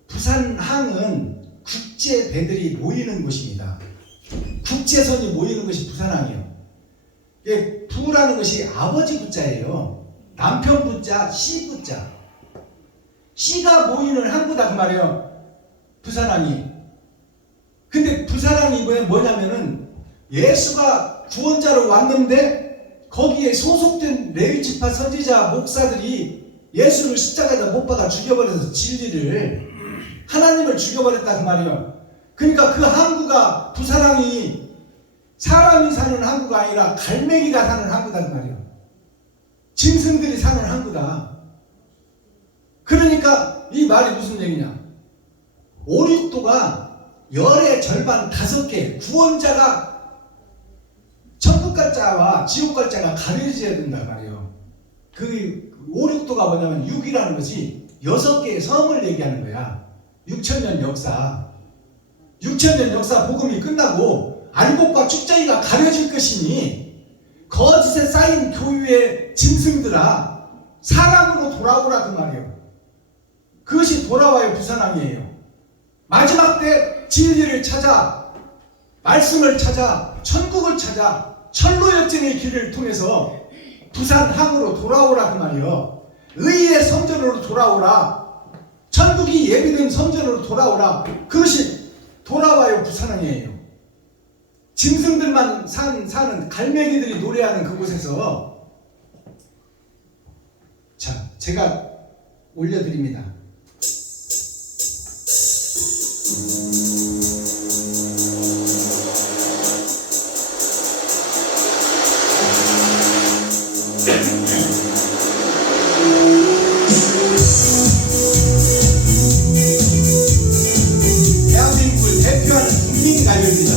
부산항은 국제 배들이 모이는 곳입니다. 국제선이 모이는 것이 부산항이에요. 이게 부라는 것이 아버지 부자예요. 남편 부자, 씨 부자. 씨가 모이는 항구다 그 말이에요. 부산항이. 근데 부산항이 뭐냐면은 예수가 구원자로 왔는데 거기에 소속된 레위지파 선지자 목사들이 예수를 십자가에다 못 박아 죽여버려서 진리를 하나님을 죽여버렸다 그 말이에요. 그러니까 그 항구가 부산항이 사람이 사는 항구가 아니라 갈매기가 사는 항구다 그 말이에요. 짐승들이 사는 항구다. 그러니까 이 말이 무슨 얘기냐? 5, 6도가 열의 절반 5개 구원자가 천국 갈 자와 지옥 갈 자가 가려져야 된다 말이에요. 그 5, 6도가 뭐냐면 6이라는 것이 6개의 섬을 얘기하는 거야. 6,000년 역사. 6,000년 역사 복음이 끝나고 알곡과 쭉정이가 가려질 것이니 거짓에 쌓인 교회의 짐승들아 사람으로 돌아오라 그 말이에요. 그것이 돌아와요 부산항이에요. 마지막 때 진리를 찾아 말씀을 찾아 천국을 찾아 철로역정의 길을 통해서 부산항으로 돌아오라 그 말이요. 의의 성전으로 돌아오라. 천국이 예비된 성전으로 돌아오라. 그것이 돌아와요 부산항이에요. 짐승들만 사는 갈매기들이 노래하는 그곳에서 자, 제가 올려드립니다. 대한민국을 대표하는 국민가요입니다.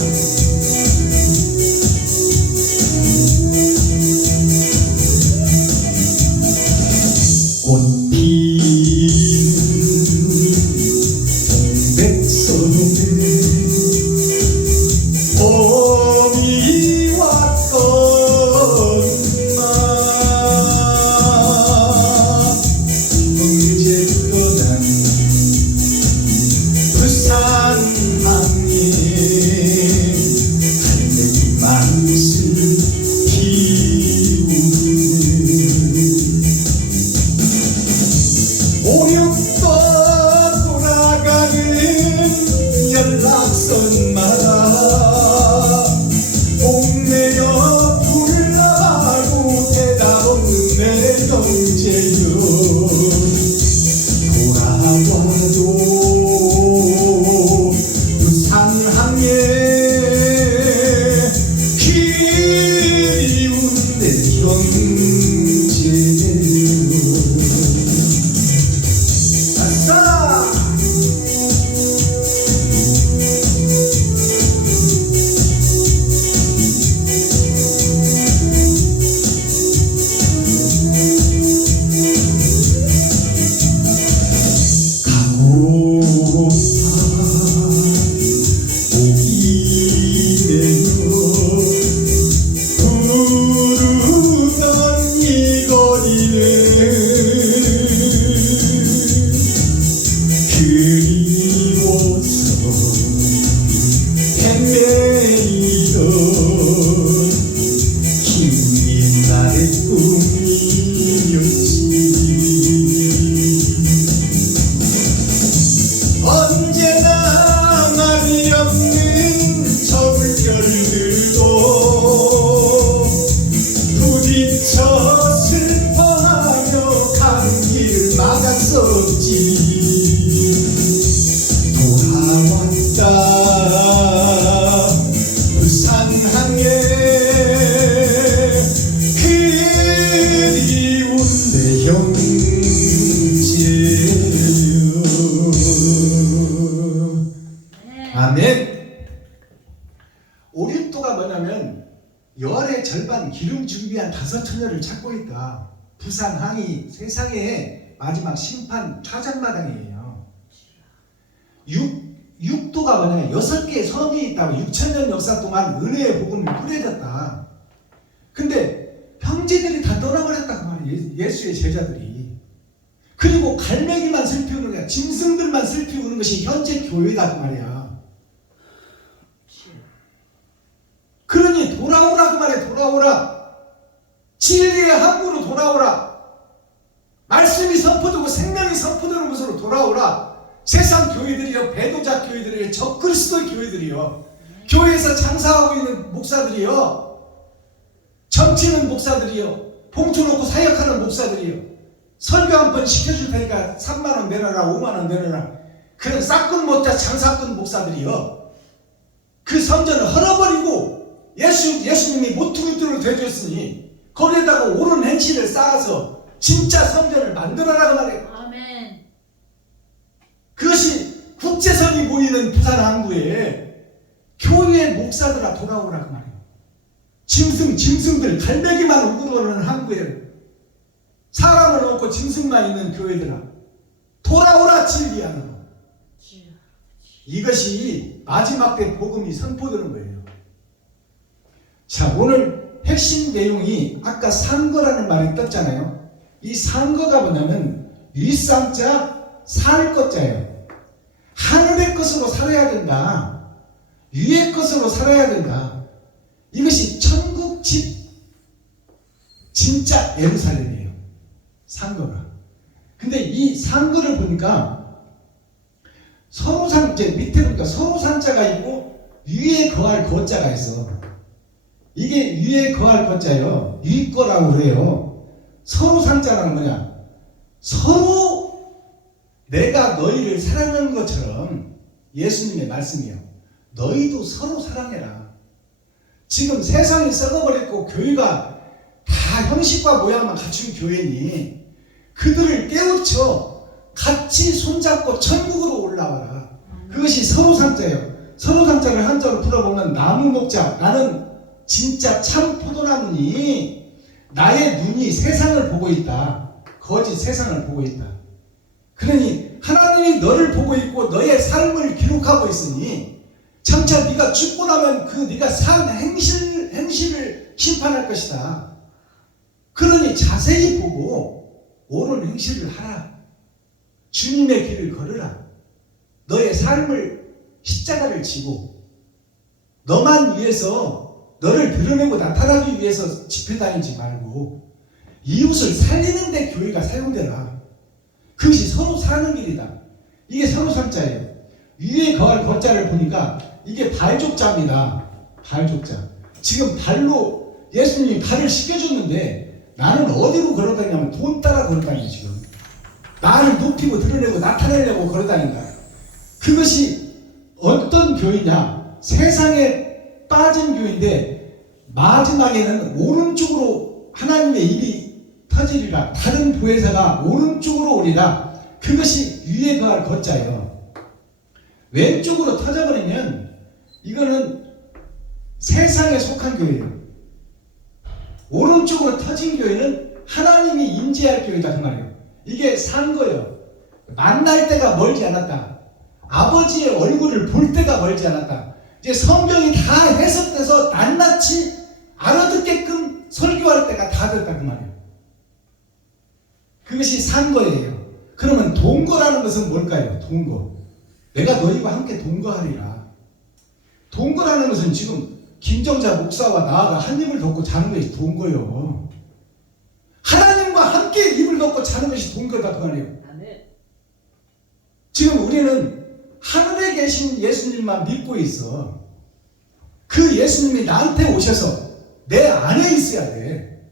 아멘. 5.16도가 뭐냐면 열의 절반 기름 준비한 5처녀를 찾고 있다. 부산항이 세상의 마지막 심판 타작마당이에요. 6도가 뭐냐면 6개의 성이 있다고 6,000년 역사 동안 은혜의 복음이 뿌려졌다. 근데 형제들이 다 떠나버렸다 그 말이에요. 예수의 제자들이. 그리고 갈매기만 슬피우는 거야. 짐승들만 슬피우는 것이 현재 교회다 그 말이야. 그러니 돌아오라 그 말이야. 돌아오라. 진리의 항구로 돌아오라. 말씀이 선포되고 생명이 선포되는 곳으로 돌아오라. 세상 교회들이요, 배도자 교회들이요, 적그리스도 교회들이요, 교회에서 장사하고 있는 목사들이요, 점치는 목사들이요, 봉투 놓고 사역하는 목사들이요, 설교 한 번 시켜줄 테니까 3만원 내놔라, 5만원 내놔라, 그런 싹군 못자 장사꾼 목사들이요, 그 성전을 헐어버리고 예수님이 모퉁이돌로 되어줬으니 거기에다가 옳은 행실을 쌓아서 진짜 성전을 만들어라 그 말이에요. 아멘. 그것이 국제선이 보이는 부산 항구에 교회 목사들아 돌아오라 그 말이에요. 짐승들 갈매기만 우그러는 항구에 사람을 없고 짐승만 있는 교회들아 돌아오라 진리 안으로. 이것이 마지막 때 복음이 선포되는 거예요. 자, 오늘 핵심 내용이 아까 산거라는 말이 떴잖아요. 이 산거가 뭐냐면 윗상자 살 것자예요. 하늘의 것으로 살아야 된다. 위의 것으로 살아야 된다. 이것이 천국 집 진짜 예루살렘이에요. 상거가. 근데 이 상거를 보니까 서로상자 밑에 보니까 서로상자가 있고 위에 거할 거자가 있어. 이게 위에 거할 거자예요. 위거라고 그래요. 서로상자라는 뭐냐? 서로 내가 너희를 사랑하는 것처럼 예수님의 말씀이요. 너희도 서로 사랑해라. 지금 세상이 썩어버렸고 교회가 다 형식과 모양만 갖춘 교회니 그들을 깨우쳐 같이 손잡고 천국으로 올라와라. 그것이 서로상자예요. 서로상자를 한자로 풀어보면 나무 목자, 나는 진짜 참 포도나무니 나의 눈이 세상을 보고 있다. 거짓 세상을 보고 있다. 그러니 하나님이 너를 보고 있고 너의 삶을 기록하고 있으니 장차 네가 죽고 나면 그 네가 산 행실을 심판할 것이다. 그러니 자세히 보고 옳은 행실을 하라. 주님의 길을 걸으라. 너의 삶을 십자가를 지고 너만 위해서 너를 드러내고 나타나기 위해서 집회 다니지 말고 이웃을 살리는 데 교회가 사용되라. 그것이 서로 사는 길이다. 이게 서로상자예요. 위에 거할 거자를 보니까 이게 발족자입니다. 발족자. 지금 발로 예수님이 발을 씻겨줬는데 나는 어디로 걸어다니냐면 돈 따라 걸어다니지 지금. 나를 높이고 드러내고 나타내려고 걸어다닌다. 그것이 어떤 교회냐? 세상에 빠진 교회인데 마지막에는 오른쪽으로 하나님의 입이 터지리라. 다른 보혜사가 오른쪽으로 오리라. 그것이 위에 거할 거자예요. 왼쪽으로 터져버리면 이거는 세상에 속한 교회예요. 오른쪽으로 터진 교회는 하나님이 임재할 교회다 그 말이에요. 이게 산 거예요. 만날 때가 멀지 않았다. 아버지의 얼굴을 볼 때가 멀지 않았다. 이제 성경이 다 해석돼서 낱낱이 알아듣게끔 설교할 때가 다 됐다 그 말이에요. 그것이 산 거예요. 그러면 동거라는 것은 뭘까요? 동거. 내가 너희와 함께 동거하리라. 동거라는 것은 지금 김정자 목사와 나아가 한 입을 덮고 자는 것이 동거요. 하나님과 함께 입을 덮고 자는 것이 동거다 그 말이에요. 지금 우리는 하늘에 계신 예수님만 믿고 있어. 그 예수님이 나한테 오셔서 내 안에 있어야 돼.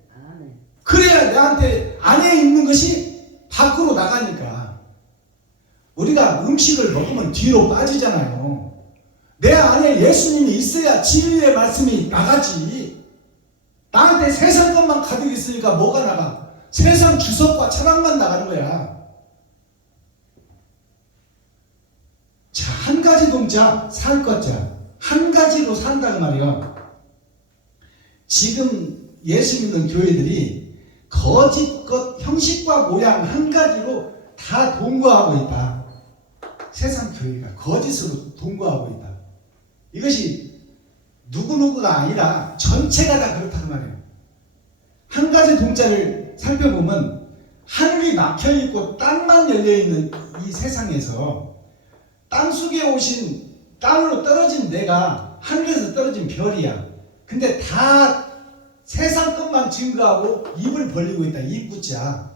그래야 나한테 안에 있는 것이 밖으로 나가니까. 우리가 음식을 먹으면 뒤로 빠지잖아요. 내 안에 예수님이 있어야 진리의 말씀이 나가지. 나한테 세상 것만 가득 있으니까 뭐가 나가? 세상 주석과 철학만 나가는 거야. 자, 한 가지 동자, 살 것자. 한 가지로 산다는 말이야. 지금 예수 믿는 교회들이 거짓 것, 형식과 모양 한 가지로 다 동거하고 있다. 세상 교회가 거짓으로 동거하고 있다. 이것이 누구누구가 아니라 전체가 다 그렇단 말이에요. 한 가지 동자를 살펴보면 하늘이 막혀있고 땅만 열려있는 이 세상에서 땅속에 오신 땅으로 떨어진 내가 하늘에서 떨어진 별이야. 근데 다 세상 것만 증거하고 입을 벌리고 있다. 입구자.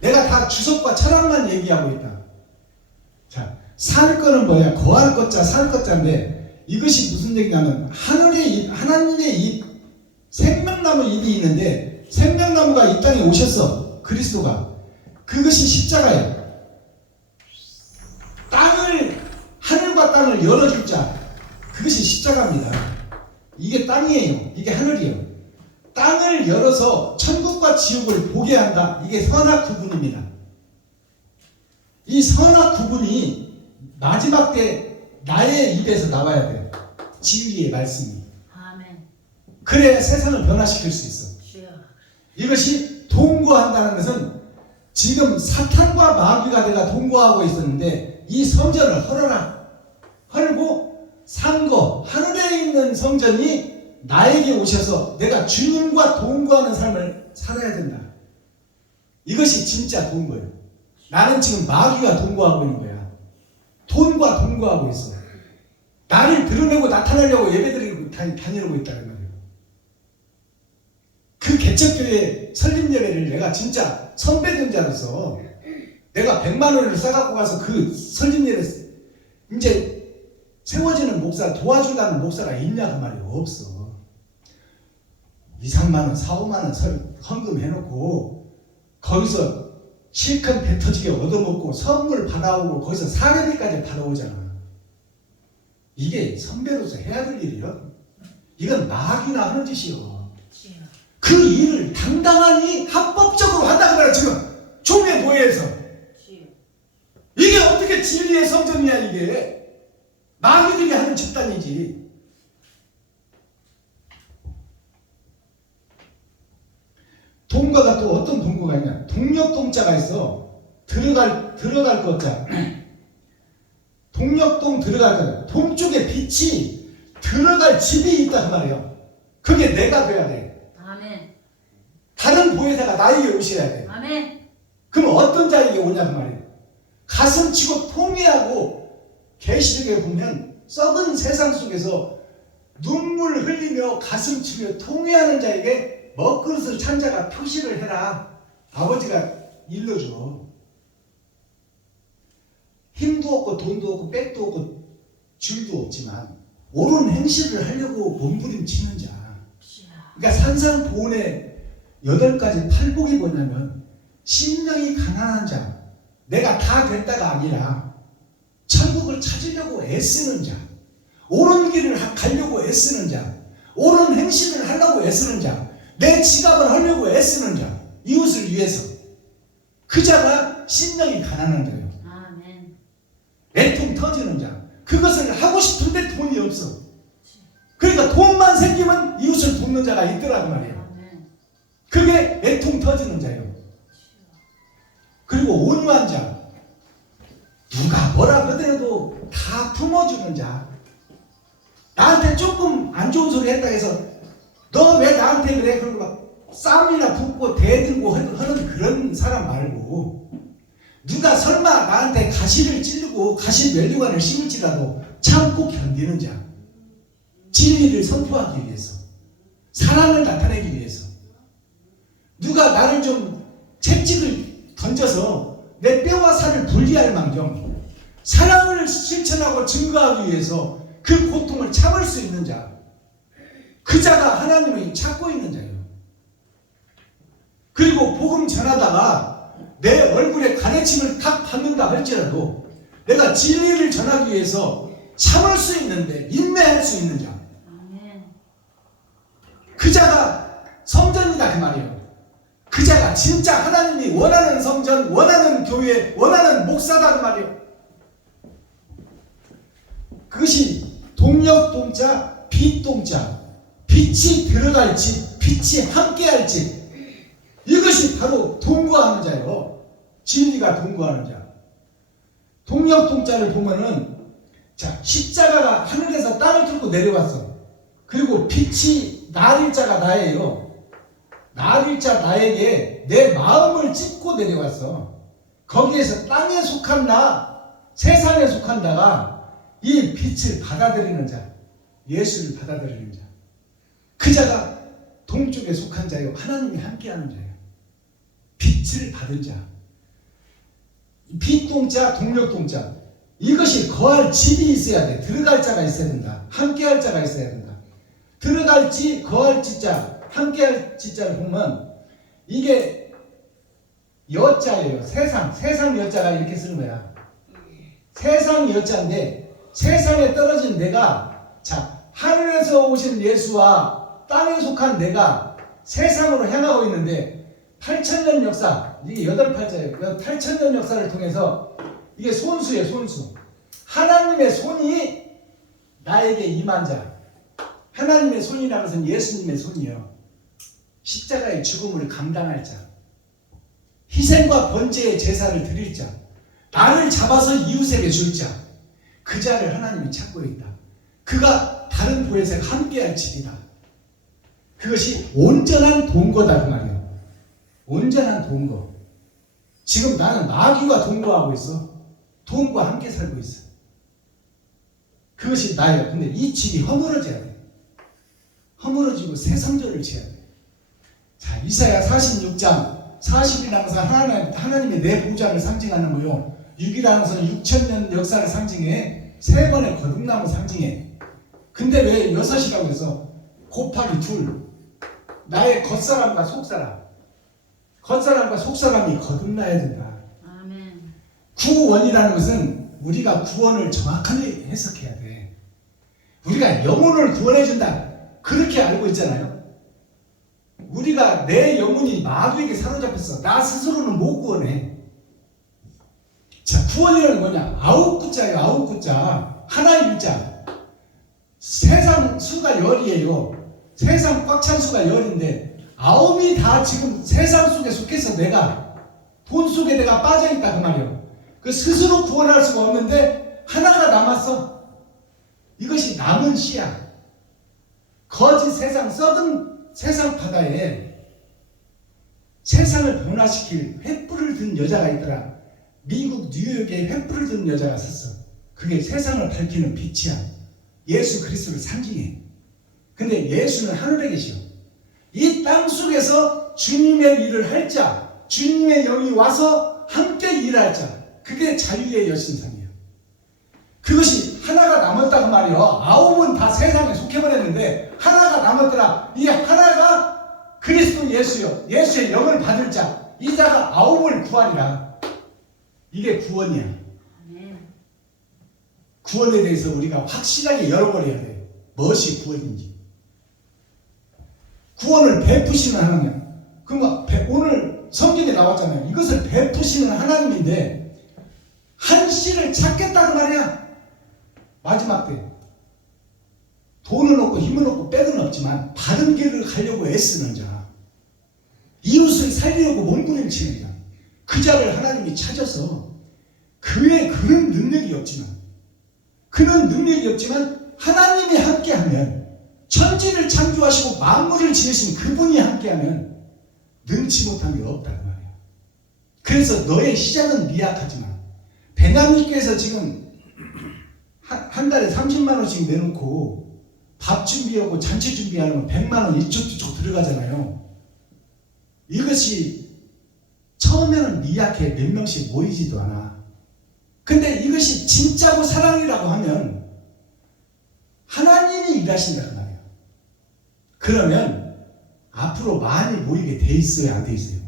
내가 다 주석과 철학만 얘기하고 있다. 자, 살 거는 뭐야? 거할 것자, 살 것자인데 이것이 무슨 얘기냐면 하늘의 입, 하나님의 입, 생명나무 입이 있는데 생명나무가 이 땅에 오셨어. 그리스도가. 그것이 십자가예요. 하늘과 땅을 열어줄 자. 그것이 십자가입니다. 이게 땅이에요. 이게 하늘이에요. 땅을 열어서 천국과 지옥을 보게 한다. 이게 선악 구분입니다. 이 선악 구분이 마지막 때 나의 입에서 나와야 돼요. 진리의 말씀이. 아멘. 그래야 세상을 변화시킬 수 있어. 이것이 동거한다는 것은 지금 사탄과 마귀가 내가 동거하고 있었는데 이 성전을 헐어라. 헐고 상거, 하늘에 있는 성전이 나에게 오셔서 내가 주님과 동거하는 삶을 살아야 된다. 이것이 진짜 동거예요. 나는 지금 마귀와 동거하고 있는 거야. 돈과 동거하고 있어. 나를 드러내고 나타내려고 예배드리고 다니려고 있다는 거예요. 개척교회 설립예배를 내가 진짜 선배전자로서 내가 100만 원을 싸갖고 가서 그 설립예배 이제 세워지는 목사 도와준다는 목사가 있냐 그 말이 없어. 2, 3만 원, 4, 5만 원 헌금 해놓고 거기서 실컷 배 터지게 얻어먹고 선물 받아오고 거기서 사례비까지 받아오잖아. 이게 선배로서 해야 될 일이야. 이건 마귀나 하는 짓이요. 주여. 그 일을 당당하니 합법적으로 한다는 거야 지금 총회 노예에서. 주여. 이게 어떻게 진리의 성전이냐 이게. 마귀들이 하는 집단이지. 동거가 또 어떤 동거가 있냐. 동력동자가 있어. 들어갈 것자. 동력동 들어갈 것. 동쪽에 빛이 들어갈 집이 있단 말이야. 그게 내가 돼야 돼. 아멘. 다른 보혜사가 나에게 오셔야 돼. 아멘. 그럼 어떤 자에게 오냐 그 말이야. 가슴 치고 통회하고 계시록에 보면 썩은 세상 속에서 눈물 흘리며 가슴 치며 통회하는 자에게 먹그릇을 찬 자가 표시를 해라. 아버지가 일러줘. 힘도 없고 돈도 없고 백도 없고 줄도 없지만 옳은 행실을 하려고 몸부림치는 자. 주여. 그러니까 산상보훈의 8가지 팔복이 뭐냐면 심령이 가난한 자, 내가 다 됐다가 아니라 천국을 찾으려고 애쓰는 자, 옳은 길을 가려고 애쓰는 자, 옳은 행실을 하려고 애쓰는 자, 내 지갑을 하려고 애쓰는 자, 이웃을 위해서. 그 자가 심령이 가난한 자예요. 아멘. 애통 터지는 자. 그것을 하고 싶은데 돈이 없어. 그러니까 돈만 생기면 이웃을 돕는 자가 있더라고 말이에요. 아멘. 그게 애통 터지는 자예요. 그리고 온유한 자. 누가 뭐라 그러더라도 다 품어주는 자. 나한테 조금 안 좋은 소리 했다 해서 너 왜 나한테 그래? 그러고 막 싸움이나 붙고 대들고 하는 그런 사람 말고, 누가 설마 나한테 가시를 찌르고 가시 면류관을 심을지라도 참고 견디는 자. 진리를 선포하기 위해서, 사랑을 나타내기 위해서. 누가 나를 좀 채찍을 던져서 내 뼈와 살을 분리할 망정 사랑을 실천하고 증거하기 위해서 그 고통을 참을 수 있는 자. 그 자가 하나님이 찾고 있는 자예요. 그리고 복음 전하다가 내 얼굴에 가래침을 탁 받는다 할지라도 내가 진리를 전하기 위해서 참을 수 있는데 인내할 수 있는 자. 아멘. 그 자가 성전이다 그 말이에요. 그 자가 진짜 하나님이 원하는 성전, 원하는 교회, 원하는 목사다 그 말이에요. 그것이 동력동자, 빛동자, 빛이 들어갈 집, 빛이 함께할 집. 이것이 바로 동거하는 자예요. 진리가 동거하는 자. 동력동자를 보면은, 자, 십자가가 하늘에서 땅을 뚫고 내려왔어. 그리고 빛이 날일자가 나예요. 날일자 나에게 내 마음을 찢고 내려왔어. 거기에서 땅에 속한 나, 세상에 속한 나가 이 빛을 받아들이는 자, 예수를 받아들이는 자. 그 자가 동쪽에 속한 자요, 하나님이 함께하는 자예요. 빛을 받은 자. 빛동자, 동력동자. 이것이 거할 집이 있어야 돼. 들어갈 자가 있어야 된다. 함께할 자가 있어야 된다. 들어갈 지, 거할 지자, 함께할 지자를 보면 이게 여자예요. 세상 여자가 이렇게 쓰는 거야. 세상 여자인데 세상에 떨어진 내가, 자, 하늘에서 오신 예수와 땅에 속한 내가 세상으로 향하고 있는데 8,000년 역사, 이게 8팔자예요. 8,000년 역사를 통해서 이게 손수예요, 손수. 하나님의 손이 나에게 임한 자. 하나님의 손이라는 것은 예수님의 손이요. 십자가의 죽음을 감당할 자. 희생과 번제의 제사를 드릴 자. 나를 잡아서 이웃에게 줄 자. 그 자를 하나님이 찾고 있다. 그가 다른 보혜사가 함께할 집이다. 그것이 온전한 동거다 그 말이에요. 온전한 동거. 지금 나는 마귀와 동거하고 있어. 돈과 함께 살고 있어. 그것이 나예요. 근데 이 집이 허물어져야 돼. 허물어지고 새 성전을 지어야 돼. 자, 이사야 46장 40이라는 것은 하나님의 내 보좌를 상징하는 거요. 6이라는 것은 6,000년 역사를 상징해. 3번의 거듭남을 상징해. 근데 왜 6이라고 해서 곱하기 2 나의 겉사람과 속사람이 거듭나야 된다. 아멘. 구원이라는 것은 우리가 구원을 정확하게 해석해야 돼. 우리가 영혼을 구원해준다 그렇게 알고 있잖아요. 우리가 내 영혼이 마귀에게 사로잡혔어. 나 스스로는 못 구원해. 자, 구원이라는 뭐냐? 아홉구자예요. 아홉구자. 하나의 일자. 세상 수가 열이에요. 세상 꽉 찬 수가 열인데 9이 다 지금 세상 속에 속해서 내가 돈 속에 내가 빠져있다 그 말이에요. 그 스스로 구원할 수가 없는데 하나가 남았어. 이것이 남은 씨야. 거짓 세상, 썩은 세상 바다에 세상을 변화시킬 횃불을 든 여자가 있더라. 미국 뉴욕에 횃불을 든 여자가 있었어. 그게 세상을 밝히는 빛이야. 예수 그리스도를 상징해. 근데 예수는 하늘에 계셔. 이 땅 속에서 주님의 일을 할 자, 주님의 영이 와서 함께 일할 자, 그게 자유의 여신상이야. 그것이 하나가 남았다고 말이요. 9은 다 세상에 속해버렸는데 하나가 남았더라. 이 하나가 그리스도 예수요. 예수의 영을 받을 자. 이 자가 9을 구하리라. 이게 구원이야. 아멘. 구원에 대해서 우리가 확실하게 열어버려야 돼. 무엇이 구원인지. 구원을 베푸시는 하나님. 그럼 오늘 성경에 나왔잖아요. 이것을 베푸시는 하나님인데 한 씨를 찾겠다는 말이야. 마지막 때 돈은 없고 힘은 없고 백은 없지만 바른 길을 가려고 애쓰는 자, 이웃을 살리려고 몸부림 치는 자, 그 자를 하나님이 찾아서 그의 그런 능력이 없지만 하나님이 함께하면 천지를 창조하시고 만물을 지으신 그분이 함께하면 능치 못한 게 없다는 말이야. 그래서 너의 시작은 미약하지만 베냐민께서 지금 한 달에 30만 원씩 내놓고 밥 준비하고 잔치 준비하려면 100만 원 이쪽저쪽 들어가잖아요. 이것이 처음에는 미약해. 몇 명씩 모이지도 않아. 근데 이것이 진짜고 사랑이라고 하면 하나님이 일하신다는 말이야. 그러면 앞으로 많이 모이게 돼 있어요, 안 돼 있어요?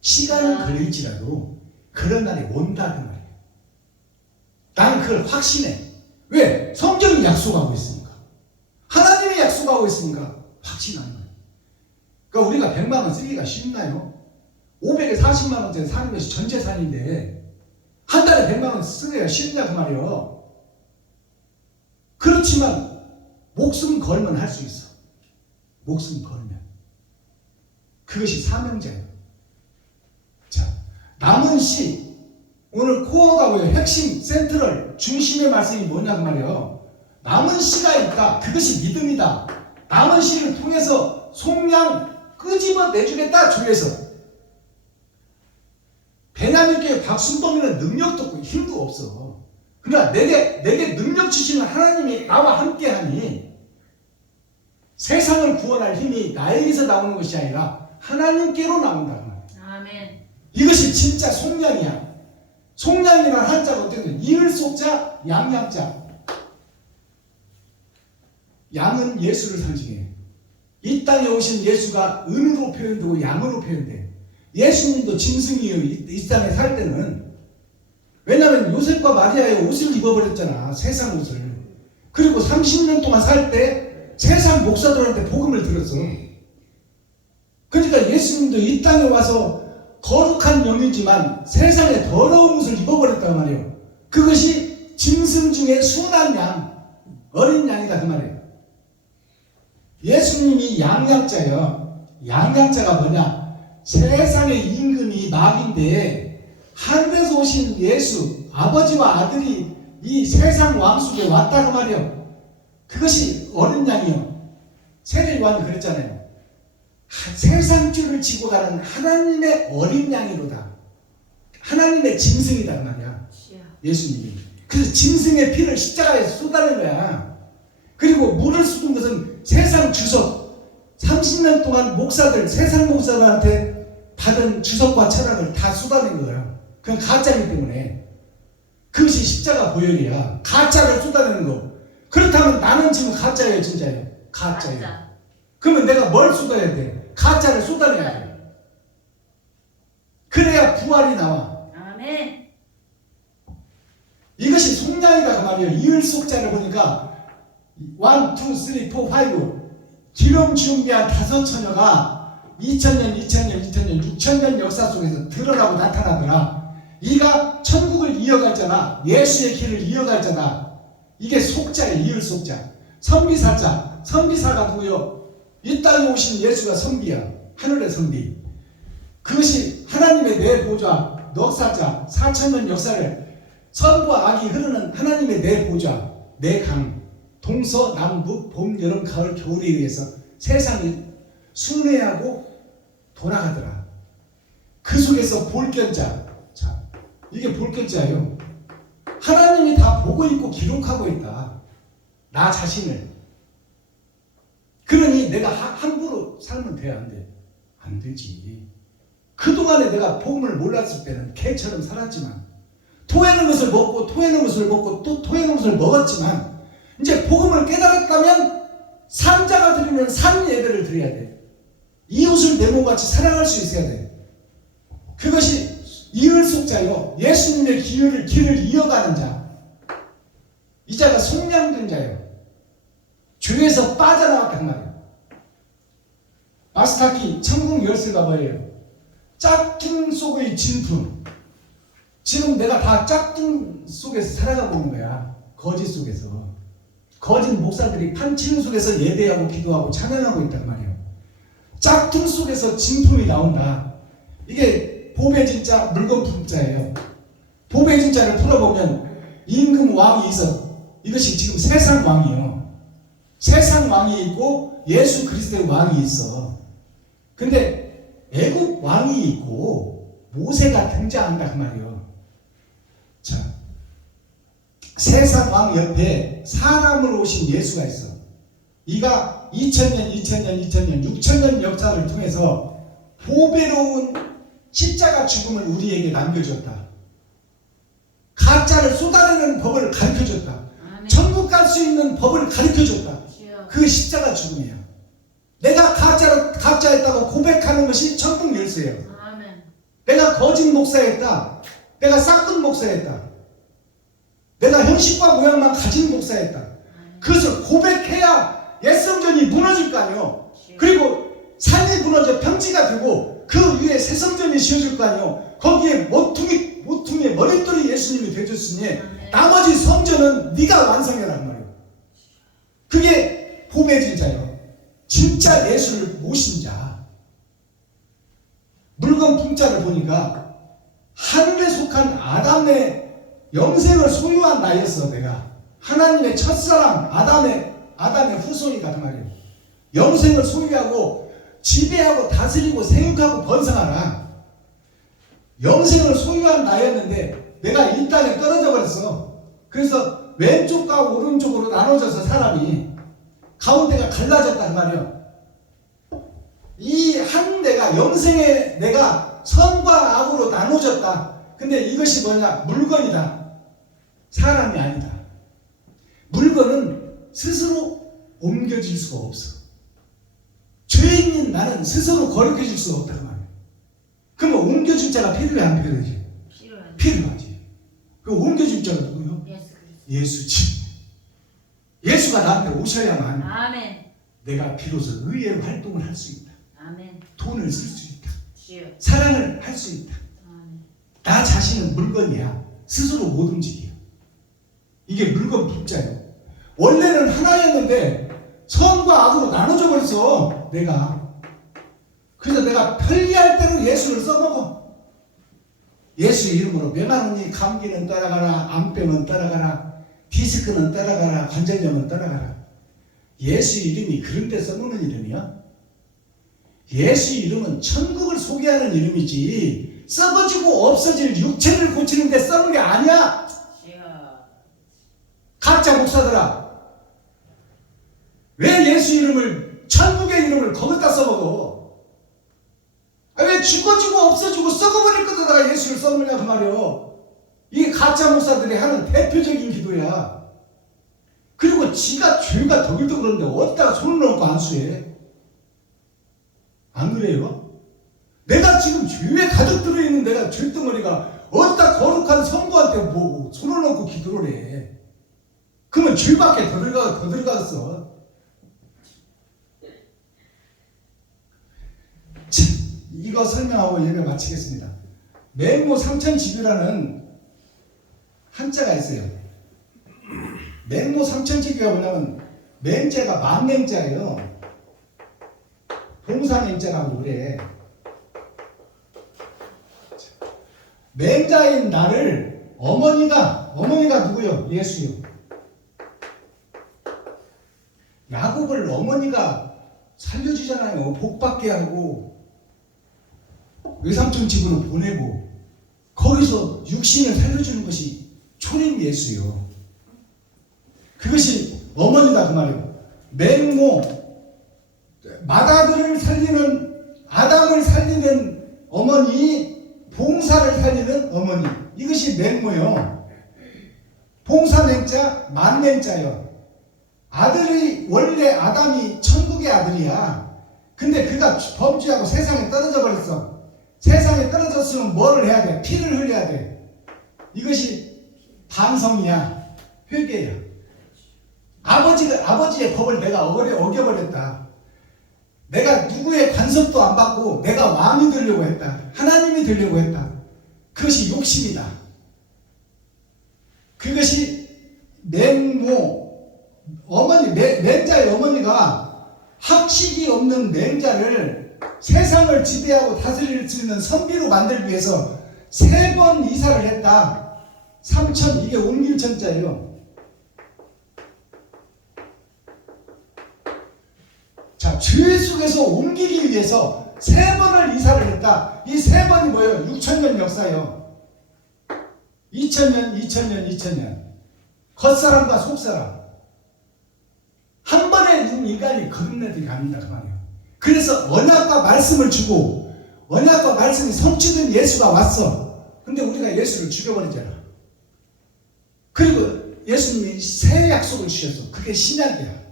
시간은 걸릴지라도 그런 날이 온다는 말이에요. 나는 그걸 확신해. 왜? 성경이 약속하고 있으니까. 하나님이 약속하고 있으니까 확신하는 거예요. 그러니까 우리가 100만 원 쓰기가 쉽나요? 500에 40만 원짜리 사는 것이 전 재산인데 한 달에 100만 원 쓰기가 쉽냐 그 말이에요. 그렇지만 목숨 걸면 할 수 있어. 목숨 걸면. 그것이 사명자예요. 자, 남은 씨, 오늘 코어가 뭐예요? 핵심, 센트럴, 중심의 말씀이 뭐냐고 말이에요. 남은 씨가 있다. 그것이 믿음이다. 남은 씨를 통해서 속량 끄집어 내주겠다. 주에서. 베냐민께 박순범이는 능력도 없고 힘도 없어. 그러나 내게 능력 주시는 하나님이 나와 함께하니 세상을 구원할 힘이 나에게서 나오는 것이 아니라 하나님께로 나온다. 아멘. 이것이 진짜 속량이야. 속량이라는 한자가 어떻게 돼? 이을 속자, 양양자. 양은 예수를 상징해. 이 땅에 오신 예수가 은으로 표현되고 양으로 표현돼. 예수님도 짐승이에요. 이 땅에 살 때는. 왜냐하면 요셉과 마리아의 옷을 입어버렸잖아. 세상 옷을. 그리고 30년 동안 살 때 세상 목사들한테 복음을 들었어. 그러니까 예수님도 이 땅에 와서 거룩한 영이지만 세상에 더러운 옷을 입어버렸단 말이에요. 그것이 짐승 중에 순한 양, 어린 양이다 그 말이에요. 예수님이 양양자예요. 양양자가 뭐냐? 세상의 임금이 마귀인데 하늘에서 오신 예수, 아버지와 아들이 이 세상 왕 속에 왔다 그 말이에요. 그것이 어린 양이요. 세례요한이 그랬잖아요. 세상 줄을 지고 가는 하나님의 어린 양이로다. 하나님의 짐승이다 그 말이야. 예수님이. 그래서 짐승의 피를 십자가에 쏟아낸 거야. 그리고 물을 쏟은 것은 세상 주석, 30년 동안 목사들, 세상 목사들한테 받은 주석과 철학을 다 쏟아낸 거예요. 그건 가짜이기 때문에. 그것이 십자가 보혈이야. 가짜를 쏟아내는 거. 그렇다면 나는 지금 가짜예요, 진짜예요? 가짜예요. 가짜. 그러면 내가 뭘 쏟아야 돼? 가짜를 쏟아내야 돼. 그래야 부활이 나와. 아멘. 이것이 속량이다 그 말이에요. 이을 속자를 보니까 1, 2, 3, 4, 5 기름 준비한 5처녀가 2000년, 6000년 역사 속에서 드러나고 나타나더라. 이가 천국을 이어갔잖아. 예수의 길을 이어갔잖아. 이게 속자예요. 이을 속자. 선비사자. 선비사가 누구요? 이 땅에 오신 예수가 선비야. 하늘의 선비. 그것이 하나님의 내 보좌, 넉사자, 4000년 역사를 선과 악이 흐르는 하나님의 내 보좌, 내 강, 동서남북 봄 여름 가을 겨울에 의해서 세상이 순회하고 돌아가더라. 그 속에서 볼견자. 자, 이게 볼견자예요. 하나님이 다 보고 있고 기록하고 있다. 나 자신을. 그러니 내가 함부로 살면 돼, 안 돼? 안 되지. 그동안에 내가 복음을 몰랐을 때는 개처럼 살았지만 토해는 것을 먹고 토해는 것을 먹고 또 토해는 것을 먹었지만 이제 복음을 깨달았다면 산자가 드리면 산 예배를 드려야 돼. 이웃을 내 몸같이 사랑할 수 있어야 돼. 그것이 이을 속자요. 예수님의 길을 이어가는 자. 이 자가 속량된 자요. 죄에서 빠져나왔단 말이에요. 마스타키 천국 열쇠가 뭐예요? 짝퉁 속의 진품. 지금 내가 다 짝퉁 속에서 살아가고 있는 거야. 거짓 속에서. 거짓 목사들이 판치는 속에서 예배하고 기도하고 찬양하고 있단 말이에요. 짝퉁 속에서 진품이 나온다. 이게 보배 진짜 물건 품자예요. 보배 진짜를 풀어보면 임금 왕이 있어. 이것이 지금 세상 왕이에요. 세상 왕이 있고 예수 그리스도의 왕이 있어. 근데 애국 왕이 있고 모세가 등장한다 그 말이에요. 자, 세상 왕 옆에 사람으로 오신 예수가 있어. 이가 2000년, 6000년 역사를 통해서 보배로운 십자가 죽음을 우리에게 남겨줬다. 가짜를 쏟아내는 법을 가르쳐줬다. 아멘. 천국 갈 수 있는 법을 가르쳐줬다. 주여. 그 십자가 죽음이야. 내가 가짜였다고 고백하는 것이 천국 열쇠예요. 아멘. 내가 거짓 목사였다. 내가 싹든 목사였다. 내가 형식과 모양만 가진 목사였다. 그것을 고백해야 옛성전이 무너질 거 아니에요. 그리고 산이 무너져 평지가 되고 그 위에 새 성전이 지어질 거 아니에요. 거기에 모퉁이에 머릿돌이 예수님이 되어줬으니 나머지 성전은 네가 완성해라는 말이에요. 그게 보배진 자예요. 진짜 예수를 모신 자. 물건 품자를 보니까 하늘에 속한 아담의 영생을 소유한 나였어. 내가 하나님의 첫사랑 아담의 후손이다 그 말이에요. 영생을 소유하고 지배하고 다스리고 생육하고 번성하라. 영생을 소유한 나였는데 내가 이 땅에 떨어져 버렸어. 그래서 왼쪽과 오른쪽으로 나눠져서 사람이 가운데가 갈라졌다 그 말이에요. 이 한 내가 영생의 내가 선과 악으로 나눠졌다. 근데 이것이 뭐냐? 물건이다. 사람이 아니다. 물건은 스스로 옮겨질 수가 없어. 죄인인 나는 스스로 거룩해질 수가 없다 그 말이에요. 그러면 옮겨줄 자가 필요해 안 필요하지? 필요하지. 필요하지. 그 옮겨줄 자가 누구요? 예수 그리스도. 예수지. 예수가 나한테 오셔야만 아멘. 내가 비로소 의의 활동을 할 수 있다. 아멘. 돈을 쓸 수 있다. 주여. 사랑을 할 수 있다. 아멘. 나 자신은 물건이야. 스스로 못 움직여. 이게 물건 품자예요. 원래는 하나였는데 선과 악으로 나눠져 버렸어. 내가. 그래서 내가 편리할 대로 예수를 써먹어. 예수 이름으로 맹하느니 감기는 따라가라. 암병은 따라가라. 디스크는 따라가라. 관절염은 따라가라. 예수 이름이 그런 데 써먹는 이름이야? 예수 이름은 천국을 소개하는 이름이지 썩어지고 없어질 육체를 고치는 데 써는 게 아니야. 주여. 가짜 목사들아, 왜 예수 이름을 천국의 이름을 거기다 써먹어. 왜 죽어주고 없어지고 썩어버릴 것에다가 예수를 써먹냐 그 말이요. 이게 가짜 목사들이 하는 대표적인 기도야. 그리고 지가 죄가 덕일도 그런데 어디다가 손을 넣고 안수해? 안 그래요? 내가 지금 죄에 가득 들어있는 내가 죄덩어리가 어디다 거룩한 성부한테 뭐 손을 넣고 기도를 해? 그러면 죄밖에 더 들어갔어. 이거 설명하고 예배 마치겠습니다. 맹모 삼천지교라는 한자가 있어요. 맹모 삼천지교가 뭐냐면 맹자가 만맹자예요. 동사맹자라고 그래. 맹자인 나를 어머니가 누구요? 예수요. 야곱을 어머니가 살려주잖아요. 복받게 하고 외삼촌 집으로 보내고 거기서 육신을 살려주는 것이 초림 예수요. 그것이 어머니다 그 말이에요. 맹모 맏아들을 살리는 아담을 살리는 어머니, 봉사를 살리는 어머니, 이것이 맹모요. 봉사맹자, 만맹자요. 아들이 원래 아담이 천국의 아들이야. 근데 그가 범죄하고 세상에 떨어져 버렸어. 세상에 떨어졌으면 뭐를 해야 돼? 피를 흘려야 돼. 이것이 반성이야. 회개야. 아버지의 법을 내가 어겨버렸다. 내가 누구의 간섭도 안 받고 내가 왕이 되려고 했다. 하나님이 되려고 했다. 그것이 욕심이다. 그것이 맹모 어머니, 맹자의 어머니가 학식이 없는 맹자를 세상을 지배하고 다스릴 수 있는 선비로 만들기 위해서 3번 이사를 했다. 삼천, 이게 옮길천자예요. 자, 죄 속에서 옮기기 위해서 3번을 이사를 했다. 이 3번이 뭐예요? 6천년 역사예요. 2000년. 겉사람과 속사람. 한 번에 인간이 거듭내들이 갑니다. 그 말이에요. 그래서 언약과 말씀을 주고 언약과 말씀이 성취된 예수가 왔어. 근데 우리가 예수를 죽여버리잖아. 그리고 예수님이 새 약속을 주셨어. 그게 신약이야.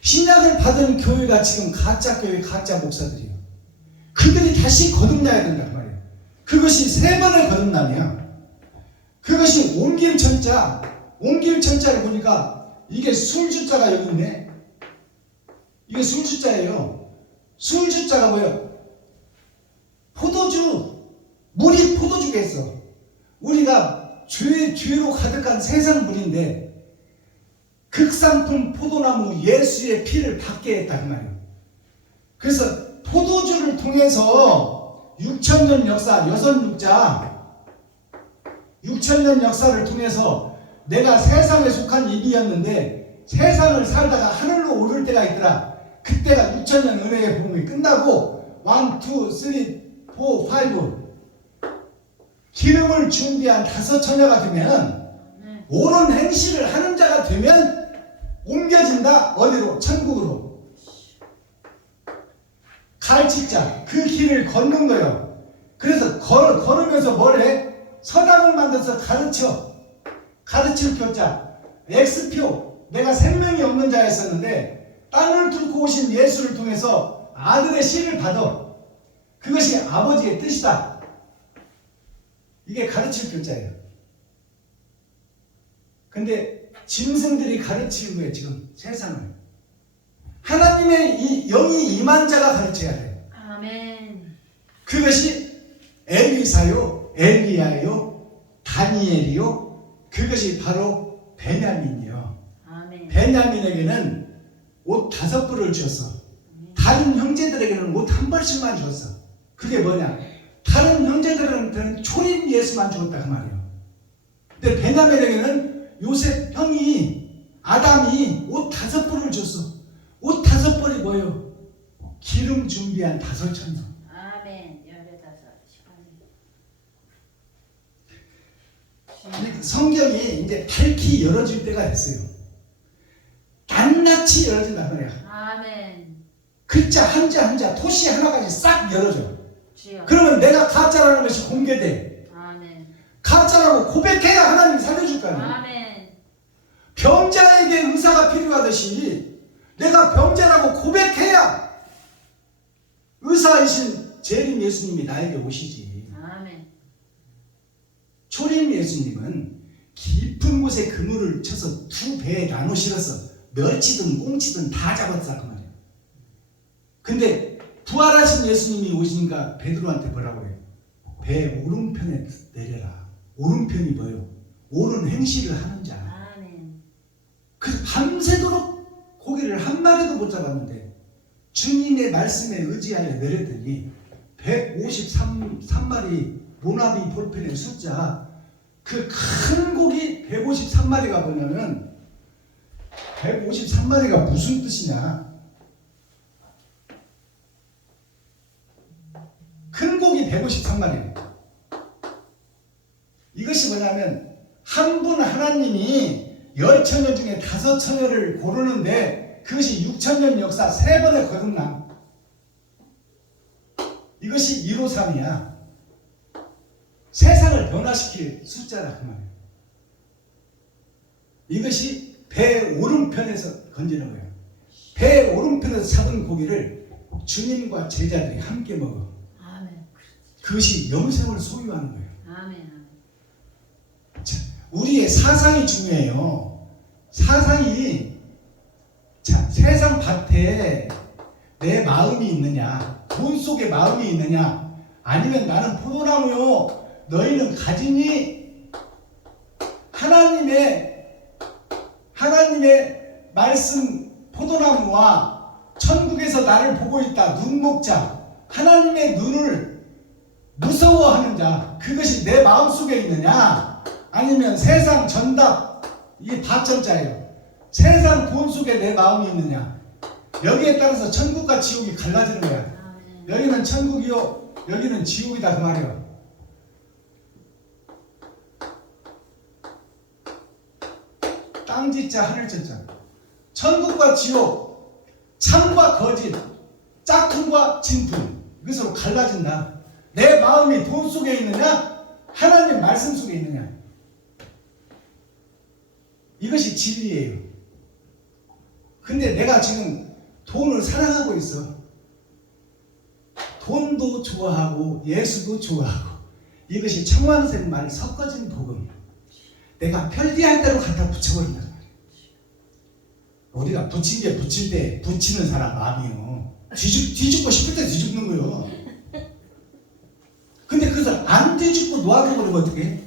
신약을 받은 교회가 지금 가짜 교회, 가짜 목사들이에요. 그들이 다시 거듭나야 된단 말이에요. 그것이 3번의 거듭남이야. 그것이 옮길천자를 보니까 이게 술주자가 여기 있네. 이게 술주자예요. 술주자가 뭐예요? 포도주. 물이 포도주겠어. 우리가 죄로 가득한 세상 물인데 극상품 포도나무 예수의 피를 받게 했다 그 말이에요. 그래서 포도주를 통해서 6천년 역사, 6천년 역사를 통해서 내가 세상에 속한 입이었는데 세상을 살다가 하늘로 오를 때가 있더라. 그때가 6천년 은혜의 복음이 끝나고 1, 2, 3, 4, 5 기름을 준비한 5 처녀가 되면 옳은 행실을 하는 자가 되면 옮겨진다. 어디로? 천국으로. 가르치자. 그 길을 걷는 거예요. 그래서 걸으면서 뭘 해? 서당을 만들어서 가르칠 교자. X표. 내가 생명이 없는 자였었는데 땅을 뚫고 오신 예수를 통해서 아들의 씨를 받아. 그것이 아버지의 뜻이다. 이게 가르칠 교자예요. 근데 짐승들이 가르치는 거예요. 지금 세상을. 하나님의 이 영이 임한 자가 가르쳐야 돼요. 아멘. 그것이 엘리사요, 엘리야요, 다니엘이요. 그것이 바로 베냐민이요. 아멘. 베냐민에게는 옷 5벌을 주었어. 다른 형제들에게는 옷 1벌씩만 주었어. 그게 뭐냐? 다른 형제들한테는 초림 예수만 주었다 그 말이에요. 근데 베냐민에게는 요셉 형이 아담이 옷 5벌을 줬어. 옷 5벌이 뭐예요? 기름 준비한 5 천녀. 아멘. 15. 성경이 이제 밝히 열어질 때가 됐어요. 낱낱이 열어진다 그래요. 아멘. 글자 한자 한자 토시 하나까지 싹 열어줘. 주여. 그러면 내가 가짜라는 것이 공개돼. 아멘. 가짜라고 고백해야 하나님이 살려줄 거 아니에요. 아멘. 병자에게 의사가 필요하듯이 내가 병자라고 고백해야 의사이신 재림 예수님이 나에게 오시지. 아멘. 초림 예수님은 깊은 곳에 그물을 쳐서 두 배에 나눠 실어서 멸치든 꽁치든 다 잡았다 그 말이에요. 근데 부활하신 예수님이 오시니까 베드로한테 뭐라고 해요? 배 오른편에 내려라. 오른편이 뭐예요? 옳은 행실을 하는 자. 아멘. 그래서 밤새도록 고기를 한 마리도 못 잡았는데 주님의 말씀에 의지하여 내렸더니 153마리 모나비 볼펜의 숫자, 그 큰 고기 153마리가 뭐냐면 153마리가 무슨 뜻이냐? 큰 고기 153마리. 이것이 뭐냐면 한 분 하나님이 10,000년 중에 5,000년을 고르는데 그것이 6,000년 역사 3번의 거듭남. 이것이 153이야. 세상을 변화시킬 숫자라 그 말이에요. 이것이 배 오른편에서 건지는 거예요. 배 오른편에서 잡은 고기를 주님과 제자들이 함께 먹어. 아멘. 그것이 영생을 소유하는 거예요. 아멘. 자, 우리의 사상이 중요해요. 사상이, 자, 세상 밭에 내 마음이 있느냐, 돈 속에 마음이 있느냐, 아니면 나는 포도나무요, 너희는 가지니 하나님의 말씀 포도나무와 천국에서 나를 보고 있다. 눈 먹자. 하나님의 눈을 무서워하는 자, 그것이 내 마음속에 있느냐, 아니면 세상 전답, 이게 다천자예요. 세상 돈 속에 내 마음이 있느냐. 여기에 따라서 천국과 지옥이 갈라지는 거야. 아멘. 여기는 천국이요, 여기는 지옥이다 그 말이에요. 땅짓자 하늘짓자. 천국과 지옥, 참과 거짓, 짝퉁과 진품, 이것으로 갈라진다. 내 마음이 돈 속에 있느냐, 하나님 말씀 속에 있느냐. 이것이 진리예요. 근데 내가 지금 돈을 사랑하고 있어. 돈도 좋아하고 예수도 좋아하고, 이것이 청왕생말 섞어진 복음. 내가 편리할 대로 갖다 붙여버린단 말이에요. 우리가 붙인 게 붙일 때 붙이는 사람 마음이요. 뒤집고 싶을 때 뒤집는 거예요. 근데 그것을 안 뒤집고 놓아버리면 어떡해?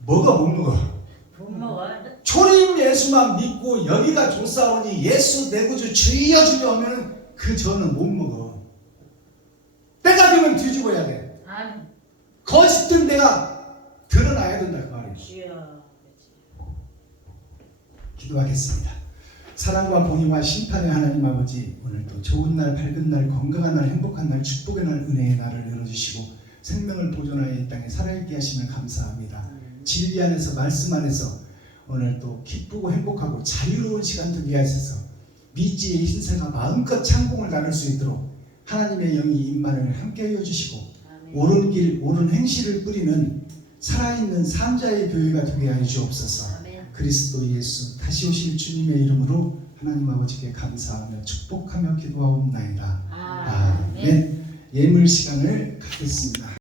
뭐가 못 먹어? 못 먹어. 초림 예수만 믿고 여기가 좋사오니 예수 내 구주 주여 주여 하면 그 저는 못 먹어. 때가 되면 뒤집어야 돼. 아멘. 거짓된 내가 드러나야 된다 그 말이에요. 주여. 기도하겠습니다. 사랑과 공의와 심판의 하나님 아버지, 오늘도 좋은 날, 밝은 날, 건강한 날, 행복한 날, 축복의 날, 은혜의 날을 열어주시고 생명을 보존하여 이 땅에 살아있게 하심을 감사합니다. 진리 안에서, 말씀 안에서 오늘 또 기쁘고 행복하고 자유로운 시간 되게 하셔서 미지의 신세가 마음껏 창공을 나눌 수 있도록 하나님의 영이 임만을 함께 하여 주시고 아멘. 옳은 길, 옳은 행실을 뿌리는 살아있는 산자의 교회가 되게 하여 주옵소서. 아멘. 그리스도 예수 다시 오실 주님의 이름으로 하나님 아버지께 감사하며 축복하며 기도하옵나이다. 아멘. 아멘. 예물 시간을 갖겠습니다.